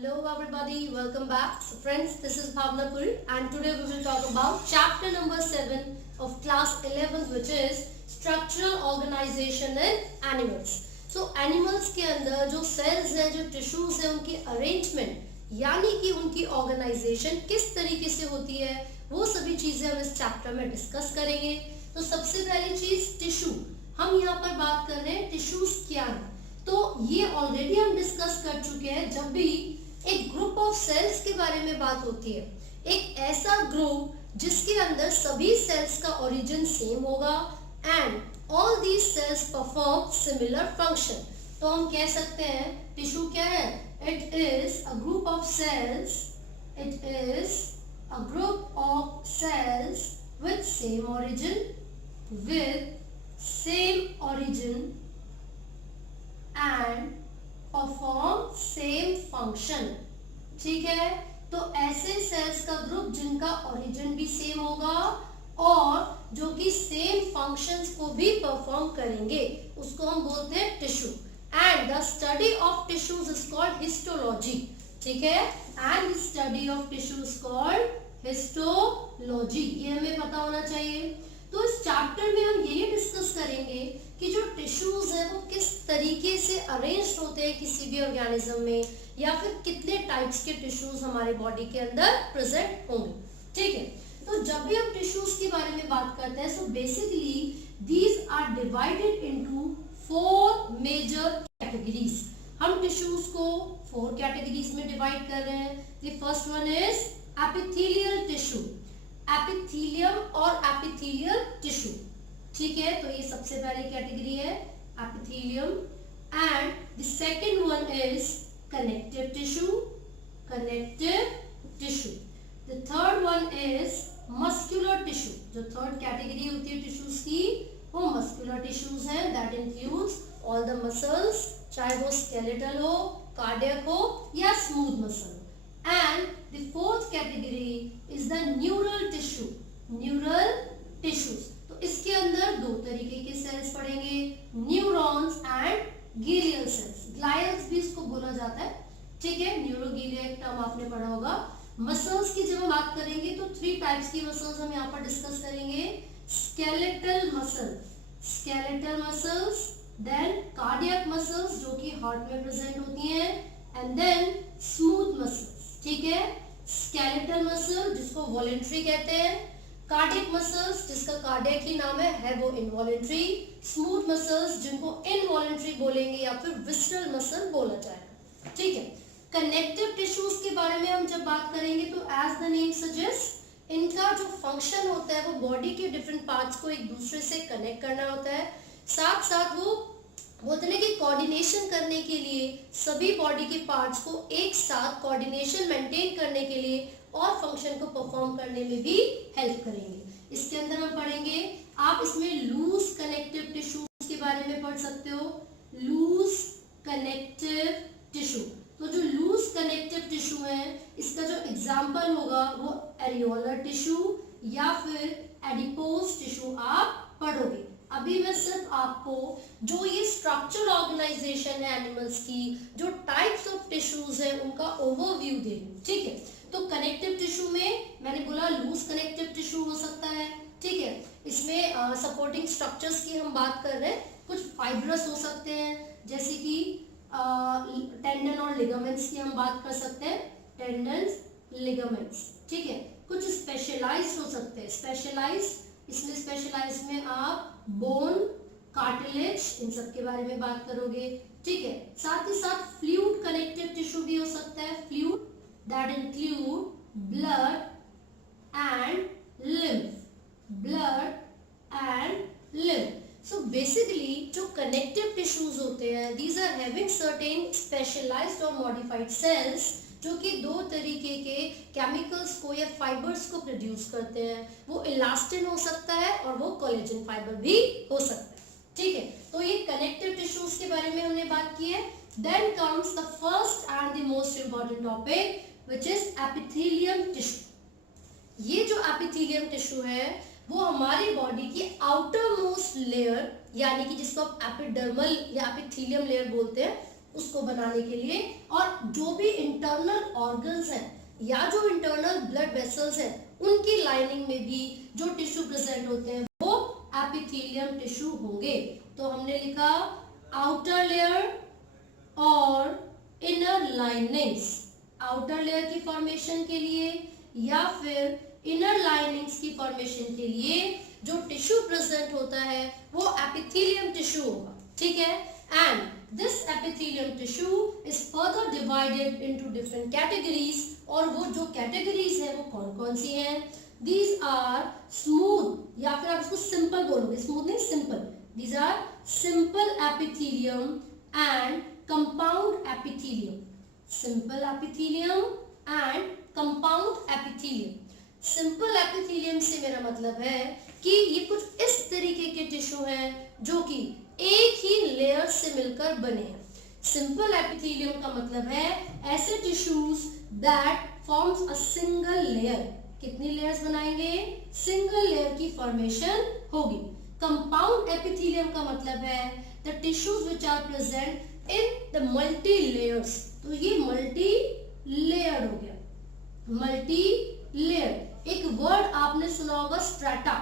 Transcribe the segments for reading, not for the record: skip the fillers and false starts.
Hello everybody, welcome back. So friends, this is Bhavna Puri and today we will talk about chapter number 7 of class 11 which is structural organization in animals. So animals के अंदर जो cells है, जो tissues है, उनकी arrangement यानी कि उनकी organization किस तरीके से होती है, वो सभी चीजें हम इस चैप्टर में डिस्कस करेंगे. तो सबसे पहली चीज टिश्यू. हम यहाँ पर बात कर रहे हैं टिश्यूज क्या है. तो ये ऑलरेडी हम डिस्कस कर चुके हैं. जब भी एक ग्रुप ऑफ सेल्स के बारे में बात होती है, एक ऐसा ग्रुप जिसके अंदर सभी सेल्स का ओरिजिन सेम होगा and all these cells perform similar function, तो हम कह सकते हैं टिश्यू क्या है. It is a group of cells. It is a group of cells with same origin and perform same function. ठीक है, तो ऐसे सेल्स का ग्रुप जिनका ओरिजिन भी सेम होगा और जो कि सेम फंक्शंस को भी परफॉर्म करेंगे, उसको हम बोलते हैं tissue. And the study of tissues is called histology. ठीक है, and the study of tissue is called histology. ये हमें पता होना चाहिए. तो इस चैप्टर में हम यही डिस्कस करेंगे कि जो टिश्यूज है वो किस तरीके से अरेंज होते हैं किसी भी ऑर्गेनिज्म में, या फिर कितने टाइप्स के टिश्यूज हमारे बॉडी के अंदर प्रेजेंट होंगे. ठीक है, तो जब भी हम टिश्यूज के बारे में बात करते हैं, so basically these are divided into 4 major categories. हम टिश्यूज को 4 कैटेगरीज में डिवाइड कर रहे हैं. The first one is epithelial tissue. Epithelium और एपिथेलियल टिश्यू. ठीक है, तो ये सबसे पहली कैटेगरी है epithelium. And the second one is connective tissue. Connective tissue. The third one is muscular tissue. जो थर्ड कैटेगरी होती है टिश्यूज की, वो मस्कुलर टिश्यूज हैं. That includes all the muscles, चाहे वो स्केलेटल हो, कार्डियक हो या smooth muscle. And the fourth category is the neural tissue. Neural tissues. तो इसके अंदर 2 तरीके के सेल्स पड़ेंगे, न्यूरॉन्स एंड ग्लियल सेल्स. ग्लायल्स भी इसको बोला जाता है. ठीक है, न्यूरोग्लिया एक टर्म आपने पढ़ा होगा. मसल्स की जब हम बात करेंगे तो 3 टाइप्स की मसल्स हम यहाँ पर डिस्कस करेंगे. Skeletal muscle, skeletal muscles, then cardiac muscles जो कि हार्ट में प्रेजेंट होती हैं, एंड देन स्मूथ मसल्स. ठीक है, स्केलेटल मसल जिसको वॉलेंट्री कहते हैं, कार्डियक मसल्स जिसका कार्डियक ही नाम है वो इनवॉलेंट्री, स्मूथ मसल्स जिनको इनवॉलेंट्री बोलेंगे या फिर विसरल मसल बोला जाएगा. ठीक है, कनेक्टिव टिश्यूज के बारे में हम जब बात करेंगे तो एज द नेम सजेस्ट, इनका जो फंक्शन होता है वो बॉडी के डिफरेंट पार्ट्स को एक दूसरे से कनेक्ट करना होता है. साथ साथ वो बोलते हैं कि कोऑर्डिनेशन करने के लिए सभी बॉडी के पार्ट्स को एक साथ कोऑर्डिनेशन मेंटेन करने के लिए और फंक्शन को परफॉर्म करने में भी हेल्प करेंगे. इसके अंदर हम पढ़ेंगे, आप इसमें लूज कनेक्टिव टिश्यूज के बारे में पढ़ सकते हो. Loose connective tissue. तो जो लूज कनेक्टिव टिश्यू है, इसका जो एग्जाम्पल होगा वो एरियोलर टिश्यू या फिर एडिपोज टिश्यू आप पढ़ोगे. अभी मैं सिर्फ आपको जो ये स्ट्रक्चरल ऑर्गेनाइजेशन है एनिमल्स की, जो टाइप्स ऑफ टिश्यूज है, उनका ओवरव्यू दे दूं. ठीक है, तो कनेक्टिव टिश्यू में मैंने बोला लूज कनेक्टिव टिश्यू हो सकता है. ठीक है, इसमें सपोर्टिंग स्ट्रक्चर्स की हम बात कर रहे हैं. कुछ फाइब्रस हो सकते हैं जैसे कि टेंडन और लिगामेंट्स की हम बात कर सकते हैं. Tendons, ligaments. ठीक है, कुछ स्पेशलाइज्ड हो सकते हैं. स्पेशलाइज्ड, इसमें स्पेशलाइज्ड में आप बोन, कार्टिलेज, इन सब के बारे में बात करोगे. ठीक है, साथ ही साथ फ्लूइड कनेक्टिव टिश्यू भी हो सकता है. Fluid that include blood and lymph. Blood and lymph. So basically जो कनेक्टिव टिश्यूज होते हैं, these are having certain specialised और मॉडिफाइड सेल्स जो कि 2 तरीके के केमिकल्स को या फाइबर्स को प्रोड्यूस करते हैं. वो इलास्टिन हो सकता है और वो कोलेजन फाइबर भी हो सकता है. ठीक है, तो ये कनेक्टिव टिश्यूज के बारे में हमने बात की है. Then comes the first and the most important topic which is epithelium tissue. ये जो एपिथेलियम टिश्यू है वो हमारी बॉडी की आउटर मोस्ट लेयर यानी कि जिसको आप एपिडर्मल या एपिथेलियम लेयर बोलते हैं, उसको बनाने के लिए और जो भी इंटरनल ऑर्गन्स हैं या जो इंटरनल ब्लड वेसल्स हैं उनकी लाइनिंग में भी जो टिश्यू प्रेजेंट होते हैं वो एपिथेलियम टिश्यू होंगे। तो हमने लिखा आउटर लेयर और इनर लाइनिंग्स। आउटर लेयर की फॉर्मेशन के लिए या फिर इनर लाइनिंग्स की फॉर्मेशन के लिए जो टिश्यू प्रेजेंट होता है वो एपिथेलियम टिश्यू होगा, ठीक है। And this epithelium tissue is further divided into different categories, और वो जो कैटेगरीज है वो कौन कौन सी हैं? दीज आर स्मूथ, या फिर आप इसको सिंपल बोलोगे, स्मूथ नहीं simple. These are simple epithelium and compound epithelium. Simple epithelium and compound epithelium. Simple epithelium से मेरा मतलब है कि ये कुछ इस तरीके के टिश्यू हैं जो कि एक ही लेयर से मिलकर बने हैं। सिंपल एपिथेलियम का मतलब है ऐसे tissues that forms a single layer. कितनी लेयर्स बनाएंगे? सिंगल लेयर की फॉर्मेशन होगी। कंपाउंड एपिथेलियम का मतलब है the tissues which are present in the multi layers. तो ये मल्टी लेयर हो गया, मल्टी लेयर। एक वर्ड आपने सुना होगा स्ट्रैटा।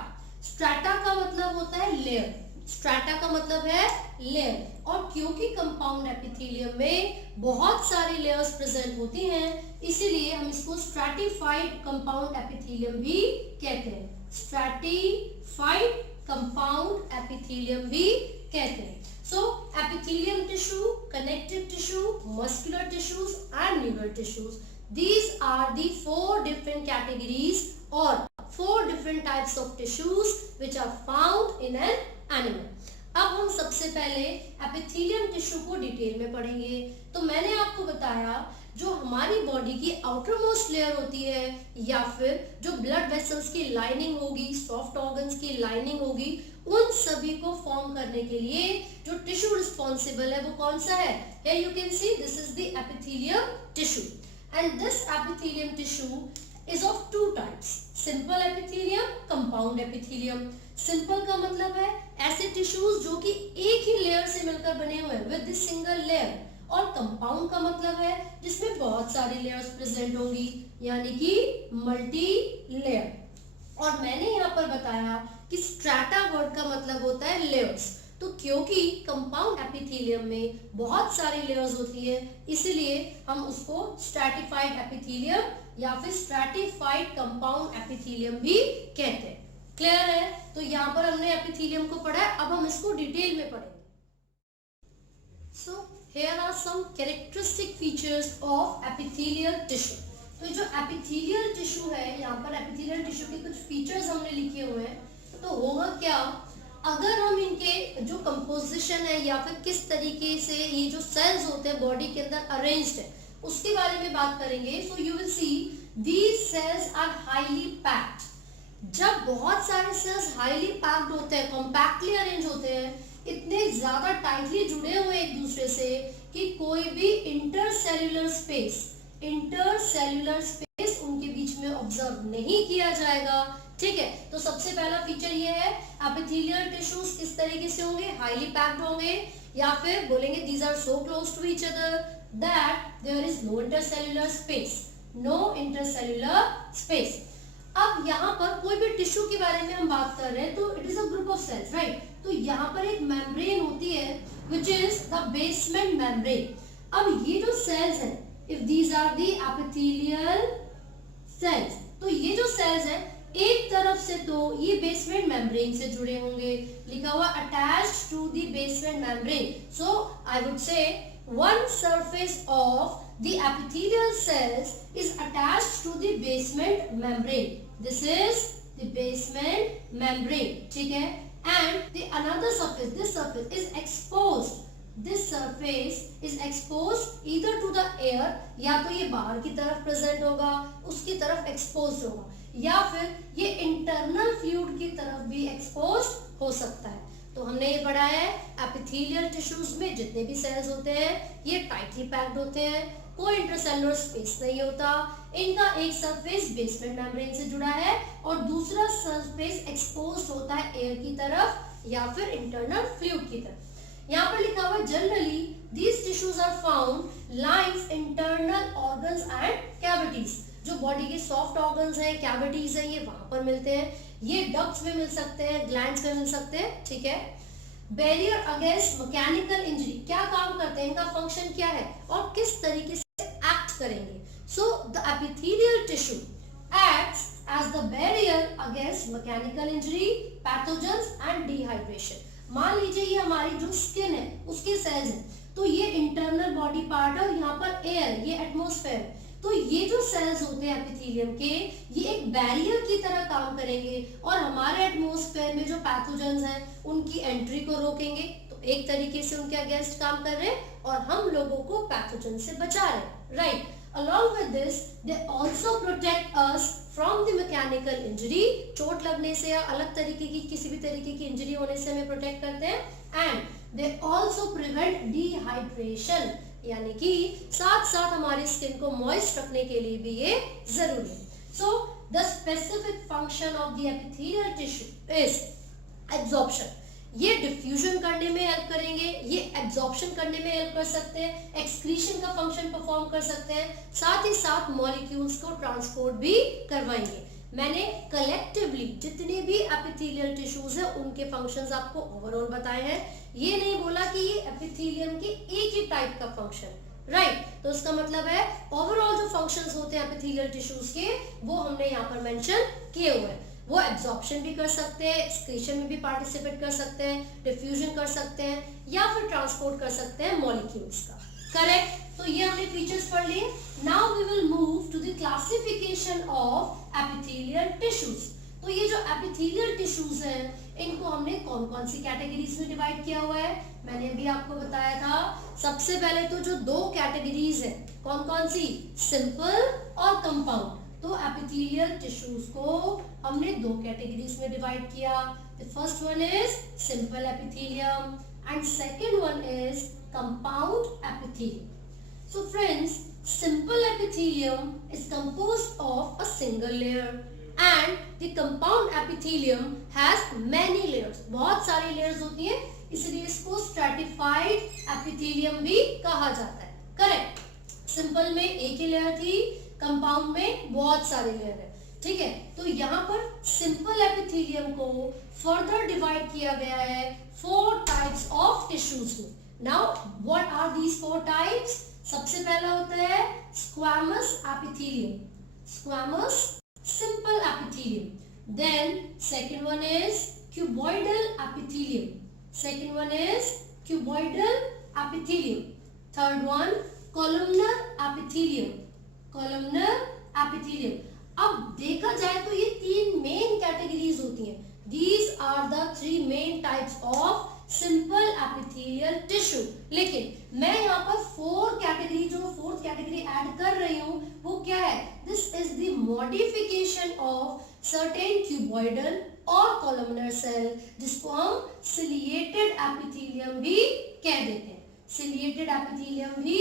स्ट्रैटा का मतलब होता है लेयर, स्ट्रैटा का मतलब है लेयर। और क्योंकि कंपाउंड एपिथेलियम में बहुत सारी लेयर्स प्रेजेंट होती हैं, इसीलिए हम इसको स्ट्रैटिफाइड कंपाउंड एपिथेलियम भी कहते हैं। स्ट्रैटिफाइड कंपाउंड एपिथेलियम भी कहते हैं। So epithelium tissue, connective tissue, muscular tissues and neural tissues. These are the 4 different categories or 4 different types of tissues which are found in an animal. अब हम सबसे पहले एपिथेलियम टिश्यू को detail में पढ़ेंगे। तो मैंने आपको बताया जो हमारी बॉडी की आउटर मोस्ट लेयर होती है या फिर जो ब्लड वेसल्स की लाइनिंग होगी, सॉफ्ट ऑर्गन्स की लाइनिंग होगी, उन सभी को फॉर्म करने के लिए जो टिश्यू रिस्पॉन्सिबल है वो कौन सा है? Here you can see this is the epithelium tissue and this epithelium tissue is of 2 types, simple epithelium, compound epithelium. Simple का मतलब है ऐसे टिश्यूज जो कि एक ही लेयर से मिलकर बने हुए हैं विद दिस सिंगल लेयर, और कंपाउंड का मतलब है जिसमें बहुत सारी लेयर्स प्रेजेंट होंगी यानी कि मल्टी लेयर। और मैंने यहाँ पर बताया कि स्ट्रैटा वर्ड का मतलब होता है लेयर्स। तो क्योंकि कंपाउंड एपिथेलियम में बहुत सारी लेयर्स होती है इसीलिए हम उसको स्ट्रैटिफाइड एपिथेलियम या फिर स्ट्रैटिफाइड कंपाउंड एपिथेलियम भी कहते हैं। क्लियर है? तो यहाँ पर हमने एपिथेलियम को पढ़ा है, अब हम इसको डिटेल में पढ़ेंगे। So here are some characteristic features of epithelial tissue. तो जो epithelial tissue है, यहाँ पर epithelial tissue के कुछ features हमने लिखे हुए हैं। तो होगा क्या, अगर हम इनके जो कंपोजिशन है या फिर किस तरीके से ये जो सेल्स होते हैं बॉडी के अंदर अरेंज्ड है उसके बारे में बात करेंगे। So you will see these cells are highly packed. जब बहुत सारे सेल्स हाईली पैक्ड होते हैं, कॉम्पैक्टली अरेंज होते हैं, इतने ज्यादा टाइटली जुड़े हुए एक दूसरे से कि कोई भी इंटरसेल्यूलर स्पेस उनके बीच में ऑब्जर्व नहीं किया जाएगा। ठीक है, तो सबसे पहला फीचर ये है एपिथेलियल टिश्यूज किस तरीके से होंगे? हाईली पैक्ड होंगे, या फिर बोलेंगे these are so close to each other that there is no intercellular space. अब यहाँ पर कोई भी टिश्यू के बारे में हम बात कर रहे हैं तो it is a group of cells, right? तो यहाँ पर एक मेम्ब्रेन होती है which is the basement membrane. अब ये जो सेल्स हैं, if these are the epithelial cells, तो ये जो सेल्स हैं एक तरफ से तो ये बेसमेंट मेम्ब्रेन से जुड़े होंगे, लिखा हुआ attached to the basement membrane. So I would say one surface of the epithelial cells is attached to the basement membrane. This is the basement membrane, ठीक है? And the another surface, this surface is exposed. This surface is exposed either to the air, या तो ये बाहर की तरफ present होगा, उसकी तरफ एक्सपोज होगा, या फिर ये इंटरनल फ्लूइड की तरफ भी एक्सपोज हो सकता है। तो हमने ये पढ़ा है एपिथेलियल टिश्यूज में जितने भी सेल्स होते हैं ये टाइटली पैक्ड होते हैं, कोई इंटरसेलुलर स्पेस नहीं होता, इनका एक सरफेस बेसमेंट मेम्ब्रेन से जुड़ा है और दूसरा सरफेस एक्सपोज्ड होता है एयर की तरफ या फिर इंटरनल फ्लूइड की तरफ। यहाँ पर लिखा हुआ है generally these tissues are found lines internal organ organs and cavities. जो बॉडी के सॉफ्ट ऑर्गन्स हैं, कैविटीज हैं, ये वहां पर मिलते हैं। ये डक्ट्स में मिल सकते हैं, ग्लैंड्स में मिल सकते हैं, ठीक है। बैरियर अगेंस्ट मैकेनिकल इंजरी, क्या काम करते हैं, इनका फंक्शन क्या है और किस तरीके से एक्ट करेंगे। So the epithelial tissue acts as the barrier against mechanical injury, pathogens and dehydration। मान लीजिए ये हमारी जो स्किन है उसके सेल्स हैं, तो ये इंटरनल बॉडी पार्ट है और यहाँ पर एयर, ये एटमॉस्फेयर। तो ये जो सेल्स होते हैं एपिथेलियम के, ये एक बैरियर की तरह काम करेंगे और हमारे एटमॉस्फेयर में जो पैथोजेंस हैं उनकी एंट्री को रोकेंगे। तो एक तरीके से उनके अगेंस्ट काम कर रहे हैं और हम लोगों को पैथोजन से बचा रहे हैं, right. Along with this, they also protect us from the mechanical injury। चोट लगने से या अलग तरीके की किसी भी तरीके की इंजरी होने से हमें प्रोटेक्ट करते हैं। And they also prevent dehydration, यानी कि साथ साथ हमारी स्किन को मॉइस्ट रखने के लिए भी ये जरूरी है। So the specific function of the epithelial tissue is absorption। ये डिफ्यूजन करने में हेल्प करेंगे, ये एब्जॉर्प्शन करने में हेल्प कर सकते हैं, एक्सक्रीशन का फंक्शन परफॉर्म कर सकते हैं, साथ ही साथ मॉलिक्यूल्स को ट्रांसपोर्ट भी करवाएंगे। मैंने कलेक्टिवली जितने भी एपिथेलियल टिश्यूज हैं उनके फंक्शंस आपको ओवरऑल बताए हैं। ये नहीं बोला कि ये एपिथेलियम के एक ही टाइप का फंक्शन, राइट। तो इसका मतलब है ओवरऑल जो फंक्शंस होते हैं एपिथेलियल टिश्यूज के वो हमने यहाँ पर मेंशन किए हुए हैं। वो एब्जॉर्प्शन भी कर सकते हैं, एक्सक्रीशन में भी पार्टिसिपेट कर सकते हैं, डिफ्यूजन कर सकते हैं या फिर ट्रांसपोर्ट कर सकते हैं मॉलिक्यूल्स का, करेक्ट। तो ये हमने फीचर्स पढ़ लिए। Now we will move to the classification of epithelial tissues. तो ये जो एपिथेलियल टिश्यूज हैं इनको हमने कौन कौन सी कैटेगरीज में डिवाइड किया हुआ है, मैंने अभी आपको बताया था। सबसे पहले तो जो दो कैटेगरीज है, कौन कौन सी, सिंपल और कंपाउंड। तो एपिथेलियल टिश्यूज को हमने दो कैटेगरीज में डिवाइड किया। The first one is simple epithelium and second one is compound epithelium. So friends, simple epithelium is composed of a single layer and the compound epithelium has many layers. बहुत सारी layers होती हैं, इसलिए इसको stratified epithelium भी कहा जाता है, करेक्ट। सिंपल में एक ही लेयर थी, कंपाउंड में बहुत सारे लेयर है, ठीक है। तो यहाँ पर सिंपल एपिथेलियम को फर्दर डिवाइड किया गया है 4 टाइप्स ऑफ टिश्यूज में। Now what are these 4 types? सबसे पहला होता है squamous epithelium, squamous simple epithelium. Then second one is cuboidal epithelium, second one is cuboidal epithelium. Third one columnar epithelium, columnar epithelium. अब देखा जाए तो ये 3 मेन कैटेगरीज होती हैं। These are the 3 main types of simple epithelial tissue. लेकिन मैं यहाँ पर 4 कैटेगरी, जो 4th कैटेगरी ऐड कर रही हूँ वो क्या है? This is the modification of certain cuboidal और कॉलमनर सेल, जिसको हम सिलिएटेड एपिथेलियम भी कह देते हैं, सिलिएटेड एपिथेलियम भी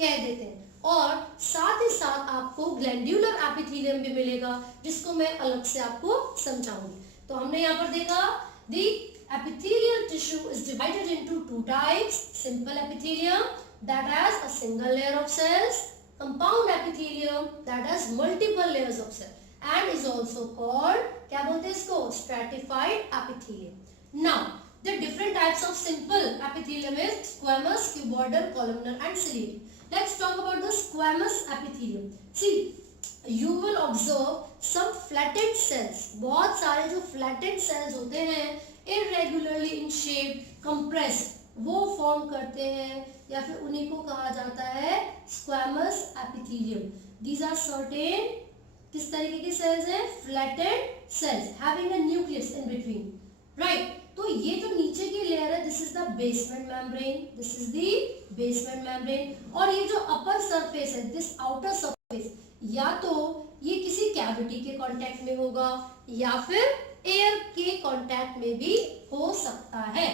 कह देते हैं। और साथ ही साथ आपको ग्लैंड्यूलर एपिथेलियम भी मिलेगा, जिसको मैं अलग से आपको समझाऊंगी। तो हमने यहाँ पर देखा the epithelial tissue is divided into 2 types, simple epithelium that has a single layer of cells, compound epithelium that has multiple layers of cells and is also called, क्या बोलते हैं इसको, stratified epithelium. Now the different types of simple epithelium is squamous, cuboidal, columnar and ciliate. Let's talk about the squamous epithelium. See, you will observe some flattened cells. बहुत सारे जो flattened cells होते हैं irregularly in shape, compressed, वो form करते हैं या फिर उन्हीं को कहा जाता है squamous epithelium. These are certain किस तरीके के cells हैं? Flattened cells having a nucleus in between, right? तो ये जो नीचे की लेयर है, this is the basement membrane, this is the basement membrane. और ये जो upper surface है, this outer surface, या तो ये किसी कैविटी के कांटेक्ट में होगा या फिर एयर के कांटेक्ट में भी हो सकता है।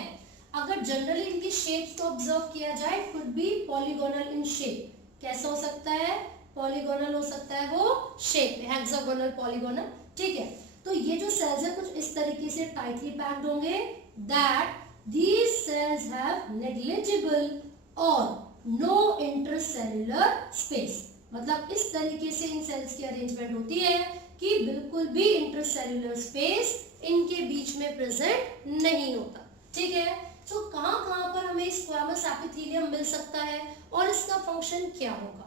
अगर जनरली इनकी शेप्स को ऑब्जर्व किया जाए, could be polygonal in shape. कैसा हो सकता है? पॉलीगोनल हो सकता है वो शेप में, हेक्सागोनल, पॉलीगोनल, ठीक है। तो ये जो सेल्स है कुछ इस तरीके से टाइटली पैक्ड होंगे, that these cells have negligible और नो इंटरसेल्युलर स्पेस। मतलब इस तरीके से इन सेल्स की अरेंजमेंट होती है कि बिल्कुल भी इंटरसेल्यूलर स्पेस इनके बीच में प्रेजेंट नहीं होता। ठीक है, तो कहाँ पर हमें स्क्वैमस एपिथेलियम मिल सकता है और इसका फंक्शन क्या होगा?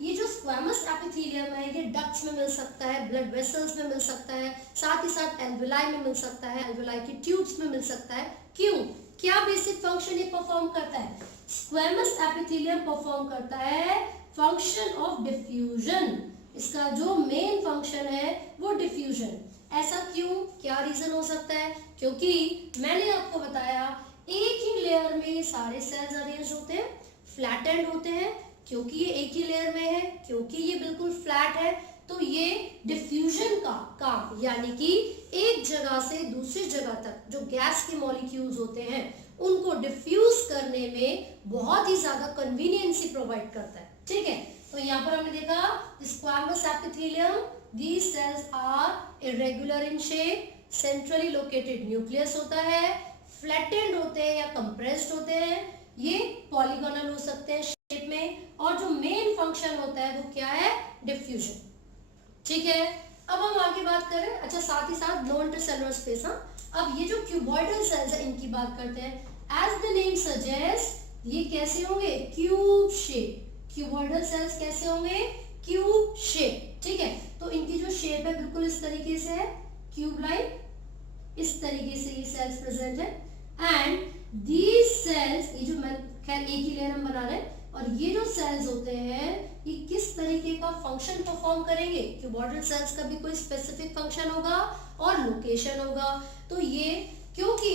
ये जो स्क्वैमस एपिथेलियम है ये डक्ट्स में मिल सकता है, ब्लड वेसल्स में मिल सकता है, साथ ही साथ एल्वेलाई में मिल सकता है, एल्वेलाई की ट्यूब्स में मिल सकता है। क्यों? क्या बेसिक फंक्शन ये परफॉर्म करता है? स्क्वैमस एपिथेलियम परफॉर्म करता है फंक्शन ऑफ डिफ्यूजन। इसका जो मेन फंक्शन है वो डिफ्यूजन। ऐसा क्यों? क्या रीजन हो सकता है? क्योंकि मैंने आपको बताया एक ही लेयर में ये सारे सेल्स अरेंज होते हैं, फ्लैट एंड होते हैं। क्योंकि ये एक ही लेयर में है, क्योंकि ये बिल्कुल फ्लैट है, तो ये डिफ्यूजन का काम यानी कि एक जगह से दूसरी जगह तक जो गैस के मॉलिक्यूल्स होते हैं उनको डिफ्यूज करने में बहुत ही ज्यादा कन्वीनियंसी प्रोवाइड करता है। ठीक है, तो यहाँ पर हमने देखा squamous epithelium, these cells are irregular in shape, centrally located nucleus होता है, flattened होते हैं या compressed होते हैं, ये polygonal हो सकते हैं शेप में, और जो मेन फंक्शन होता है वो क्या है? डिफ्यूजन। ठीक है, अब हम आगे बात करें। अच्छा, साथ ही साथ नो इंटरसेलुलर स्पेस। अब ये जो क्यूबॉइडल सेल्स है इनकी बात करते हैं। एज द नेम सजेस्ट, ये कैसे होंगे? Cube shape. क्यूबॉइडल सेल्स कैसे होंगे? Cube shape. ठीक है, तो इनकी जो शेप है बिल्कुल इस तरीके से है, क्यूब लाइक, इस तरीके से ये सेल्स प्रेजेंट है। एंड दीज सेल्स, ये जो मैं खैर एक ही लेयर हम बना रहे हैं, और ये जो सेल्स होते हैं ये किस तरीके का फंक्शन परफॉर्म करेंगे? क्यूबॉइडल सेल्स का भी कोई स्पेसिफिक फंक्शन होगा और लोकेशन होगा। तो ये क्योंकि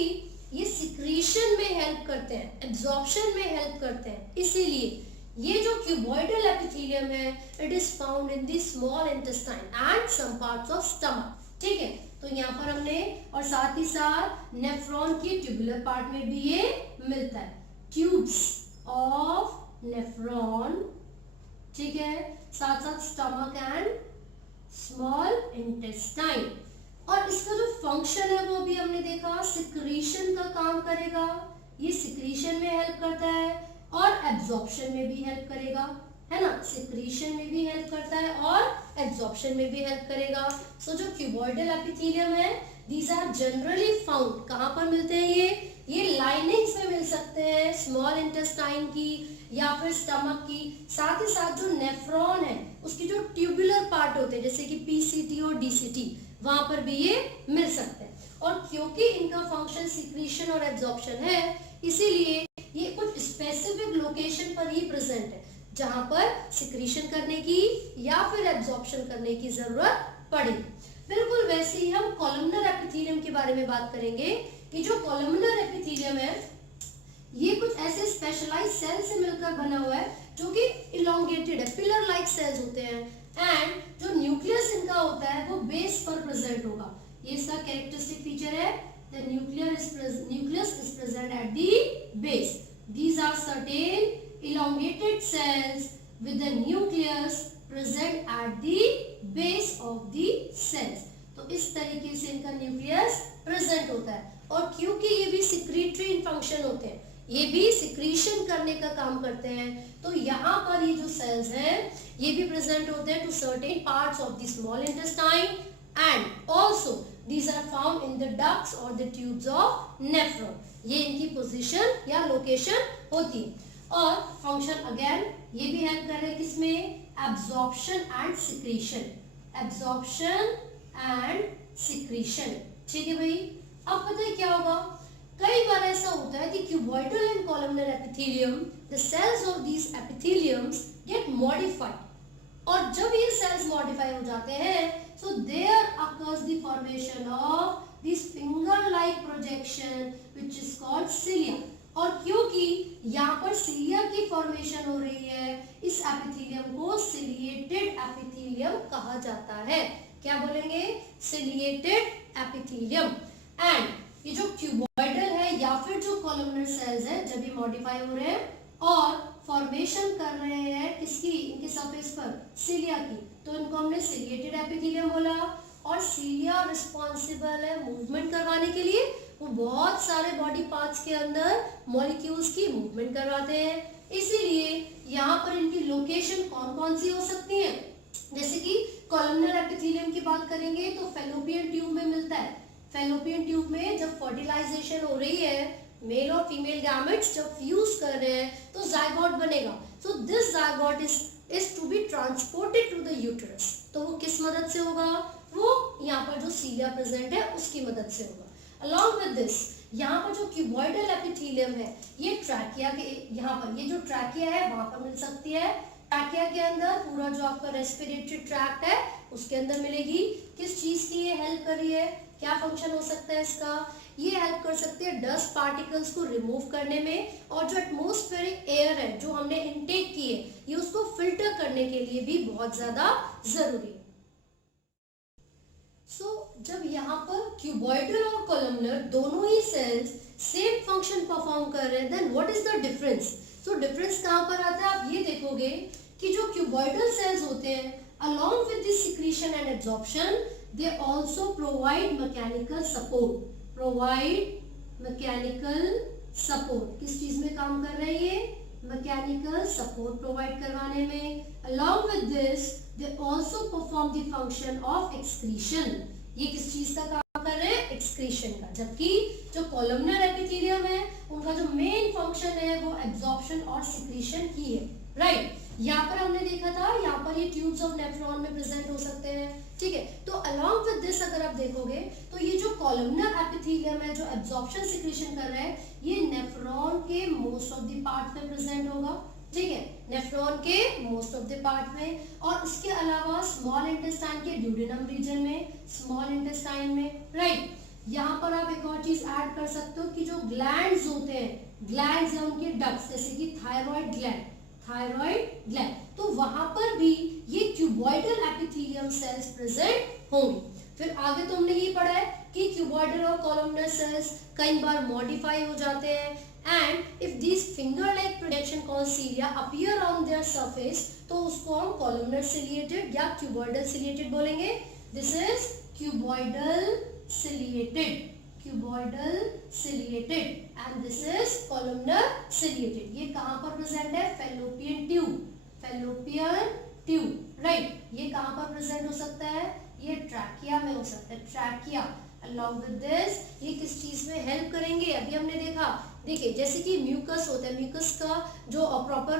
ये सिक्रीशन में हेल्प करते हैं, एब्जॉर्प्शन में हेल्प करते हैं, इसीलिए ये जो क्यूबॉइडल एपिथेलियम है it is found in the small intestine and some parts of stomach. ठीक है, तो यहाँ पर हमने, और साथ ही साथ नेफ्रॉन की ट्यूबुलर पार्ट में भी ये मिलता है, ट्यूब्स ऑफ नेफ्रॉन। ठीक है, साथ साथ स्टमक एंड स्मॉल इंटेस्टाइन। और इसका जो फंक्शन है वो भी हमने देखा, सिक्रीशन का काम करेगा। ये सिक्रीशन में हेल्प करता है और एब्जॉर्प्शन में भी हेल्प करेगा, है ना? सिक्रीशन में भी हेल्प करता है और एब्जॉर्प्शन में भी हेल्प करेगा। सो जो क्यूबॉइडल एपिथेलियम है दीज आर जनरली फाउंड, कहाँ पर मिलते हैं ये लाइनिंग्स में मिल सकते हैं, स्मॉल इंटेस्टाइन की या फिर स्टमक की। साथ ही साथ जो नेफ्रॉन है उसकी जो ट्यूबुलर पार्ट होते हैं जैसे कि पीसीटी और डीसीटी, वहां पर भी ये मिल सकते हैं। और क्योंकि इनका फंक्शन सिक्रीशन और एब्जॉर्प्शन है इसीलिए ये कुछ स्पेसिफिक लोकेशन पर ही प्रेजेंट है जहां पर सिक्रीशन करने की या फिर एब्जॉर्प्शन करने की जरूरत पड़ेगी। बिल्कुल वैसे ही हम कॉलमनर एपिथेलियम के बारे में बात करेंगे। ये जो कॉलमनर एपिथेलियम है ये कुछ ऐसे स्पेशलाइज्ड सेल से मिलकर बना हुआ है जो कि इलोंगेटेड है, पिलर लाइक सेल्स होते हैं। एंड जो न्यूक्लियस इनका होता है वो बेस पर प्रेजेंट होगा। ये इसका कैरेक्टरिस्टिक फीचर है, the nucleus is present at the base. These are certain elongated cells with the nucleus present at the base of the cells। तो इस तरीके से इनका न्यूक्लियस प्रेजेंट होता है। और क्योंकि ये भी सिक्रीटरी फंक्शन होते हैं, ये भी सिक्रीशन करने का काम करते हैं, तो यहाँ पर ये जो सेल्स हैं ये भी प्रेजेंट होते हैं to certain parts of the small intestine and also these are found in the ducts or the tubes of nephron। ये इनकी पोजीशन या लोकेशन होती है। और फंक्शन अगेन ये भी हेल्प कर रहे हैं किसमें? Absorption and secretion, absorption and secretion. ठीक है भाई, अब पता है क्या होगा? कई बार ऐसा होता है कि cuboidal and columnar epithelium, the cells of these epitheliums get modified. और जब ये सेल्स मॉडिफाई हो जाते हैं so there occurs the formation of this finger like projection which is called cilia। और क्योंकि यहाँ पर cilia की फॉर्मेशन हो रही है इस एपिथेलियम को ciliated एपिथेलियम कहा जाता है। क्या बोलेंगे? ciliated epithelium. एंड ये जो क्यूबॉइडल है या फिर जो कॉलमनर सेल्स है जब ये मॉडिफाई हो रहे हैं और फॉर्मेशन कर रहे हैं किसकी? इनके सरफेस पर सिलिया की, तो इनको हमने सिलिएटेड एपिथेलियम बोला। और सिलिया रिस्पॉन्सिबल है मूवमेंट करवाने के लिए, वो बहुत सारे बॉडी पार्ट्स के अंदर मॉलिक्यूल्स की मूवमेंट करवाते हैं। इसीलिए यहाँ पर इनकी लोकेशन कौन कौन सी हो सकती है, जैसे कि कॉलमनर एपिथेलियम की बात करेंगे तो फैलोपियन ट्यूब में मिलता है। फैलोपियन ट्यूब में जब फर्टिलाइजेशन हो रही है, मेल और फीमेल गैमेट्स जब फ्यूज कर रहे हैं तो जाइगोट बनेगा। So this zygote is to be transported to the uterus. तो वो किस मदद से होगा, वो यहाँ पर जो सीलिया प्रेजेंट है उसकी मदद से होगा। अलॉन्ग विद दिस यहाँ पर जो क्यूबॉइडल एपिथेलियम है, ये ट्रैकिया के यहाँ पर ये जो ट्रैकिया है वहां पर मिल सकती है। ट्रैकिया के अंदर पूरा जो आपका रेस्पिरेटरी ट्रैक्ट है उसके अंदर मिलेगी। किस चीज की ये हेल्प कर रही है, क्या फंक्शन हो सकता है इसका, ये हेल्प कर सकती है डस्ट पार्टिकल्स को रिमूव करने में, और जो एटमॉस्फेरिक एयर है जो हमने इनटेक की है ये उसको फिल्टर करने के लिए भी बहुत ज्यादा जरूरी है। जब यहाँ पर क्यूबॉइडल और कॉलमनर दोनों ही सेल्स सेम फंक्शन परफॉर्म कर रहे हैं, then what is the difference. Difference कहाँ पर आता है, आप ये देखोगे कि जो क्यूबॉइडल सेल्स होते हैं along with this secretion and absorption they also provide mechanical support किस चीज में काम कर रहे हैं ये, मैकेनिकल सपोर्ट प्रोवाइड करवाने में। along with this they also perform the function of excretion, ये किस चीज का काम कर रहे हैं, एक्सक्रीशन का। जबकि जो कॉलमनर एपिथेलियम है उनका जो मेन फंक्शन है वो एब्जॉर्प्शन और सिक्रीशन की है, राइट। यहाँ पर हमने देखा था, यहाँ पर ये ट्यूब्स ऑफ नेफ्रॉन में प्रेजेंट हो सकते हैं, ठीक है। तो अलोंग विद दिस अगर आप देखोगे तो ये जो कॉलमनर एपिथेलियम है जो एब्जॉर्प्शन सिक्रीशन कर रहा है ये नेफ्रॉन के मोस्ट ऑफ द पार्ट में प्रेजेंट होगा, ठीक है, नेफ्रॉन के मोस्ट ऑफ द पार्ट में। और उसके अलावा स्मॉल इंटेस्टाइन के ड्यूडेनम रीजन में, स्मॉल इंटेस्टाइन में, राइट। यहाँ पर आप एक और चीज ऐड कर सकते हो कि जो ग्लैंड्स होते हैं, ग्लैंड्स है उनके डक्ट्स, जैसे कि थायराइड ग्लैंड, तो वहां पर भी ये क्यूबॉइडल एपिथेलियम सेल्स प्रेजेंट होंगे। फिर आगे तो हमने ये पढ़ा है कि क्यूबॉइडल और कॉलमनर सेल्स कई बार मॉडिफाई हो जाते हैं, and if these finger-like projection called cilia appear on their surface तो उसको हम columnar ciliated या cuboidal ciliated बोलेंगे। This is cuboidal ciliated and this is columnar ciliated। ये कहाँ पर प्रेजेंट है, fallopian tube, राइट। ये कहाँ पर प्रेजेंट हो सकता है, ये ट्रैकिया में हो सकता है, ट्रैकिया। along with this ये किस चीज में हेल्प करेंगे, अभी हमने देखा, देखिए जैसे कि म्यूकस होता है, म्यूकस का जो प्रॉपर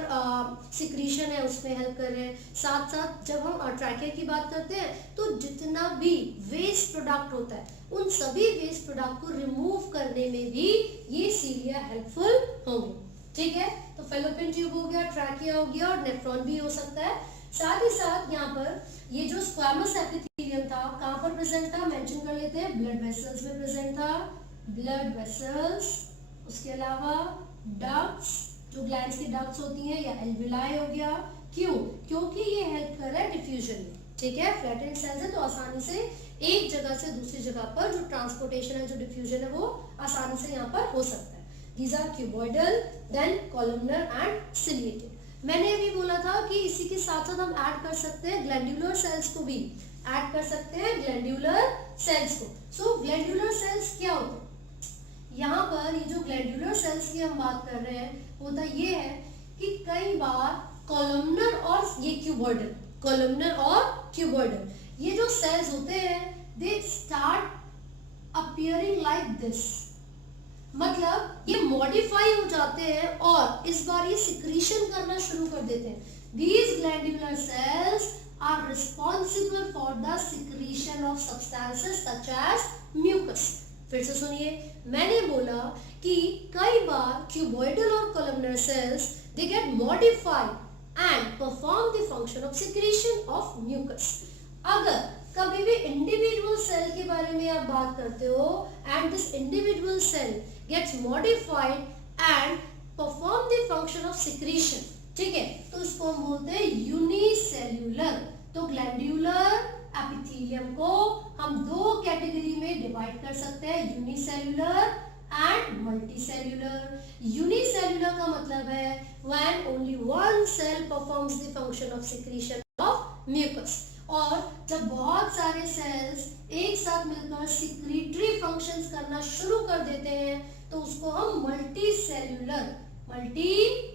सिक्रीशन है उसमें हेल्प कर रहे हैं। साथ साथ जब हम ट्रैकिया की बात करते हैं तो जितना भी वेस्ट प्रोडक्ट होता है उन सभी वेस्ट प्रोडक्ट को रिमूव करने में भी ये सीलिया हेल्पफुल होंगे, ठीक है। तो फैलोपियन ट्यूब हो गया, ट्रैकिया हो गया और नेफ्रॉन भी हो सकता है। साथ ही साथ यहाँ पर ये जो स्क्वैमस एपिथेलियम था कहाँ पर प्रेजेंट था, मेंशन कर लेते हैं, ब्लड वेसल्स में प्रेजेंट था, ब्लड वेसल्स। उसके अलावा डक्ट्स, जो ग्लैंड्स की डक्ट्स होती हैं, या एल्विलाई हो गया। क्यों, क्योंकि ये हेल्प कर रहा है डिफ्यूजन में, ठीक है। फ्लैटेंड सेल्स है तो आसानी से एक जगह से दूसरी जगह पर जो ट्रांसपोर्टेशन है, जो डिफ्यूजन है, वो आसानी से यहाँ पर हो सकता है। These are cuboidal, then columnar and ciliated. मैंने अभी बोला था कि इसी के साथ साथ हम ऐड कर सकते हैं ग्लैंडुलर सेल्स को भी, ऐड कर सकते हैं ग्लैंडुलर सेल्स को। सो ग्लैंडुलर सेल्स क्या होते हैं, यहाँ पर ये जो ग्लैंडुलर सेल्स की हम बात कर रहे हैं, होता ये है कि कई बार कॉलमनर और ये क्यूबॉइडल, कॉलमनर और क्यूबॉइडल, ये जो सेल्स होते हैं they start appearing like this, मतलब ये मॉडिफाई हो जाते हैं और इस बार ये सिक्रीशन करना शुरू कर देते हैं। These glandular cells are responsible for the secretion of substances such as mucus। फिर से सुनिए, मैंने बोला कि कई बार क्यूबॉइडल और columnar sales they get modified and perform the function of secretion of mucus। अगर कभी भी इंडिविजुअल सेल के बारे में आप बात करते हो and this individual cell gets modified and perform the function of secretion, ठीक है, तो इसको हम बोलते हैं यूनिसेल्यूलर। तो ग्लैंडुलर एपिथेलियम को हम दो कैटेगरी में डिवाइड कर सकते हैं, यूनिसेल्यूलर एंड मल्टीसेल्यूलर। यूनिसेल्यूलर का मतलब है when only one cell performs the function of secretion of mucus, और जब बहुत सारे सेल्स एक साथ मिलकर सिक्रीटरी फंक्शंस करना शुरू कर देते हैं तो उसको हम multi cellular multi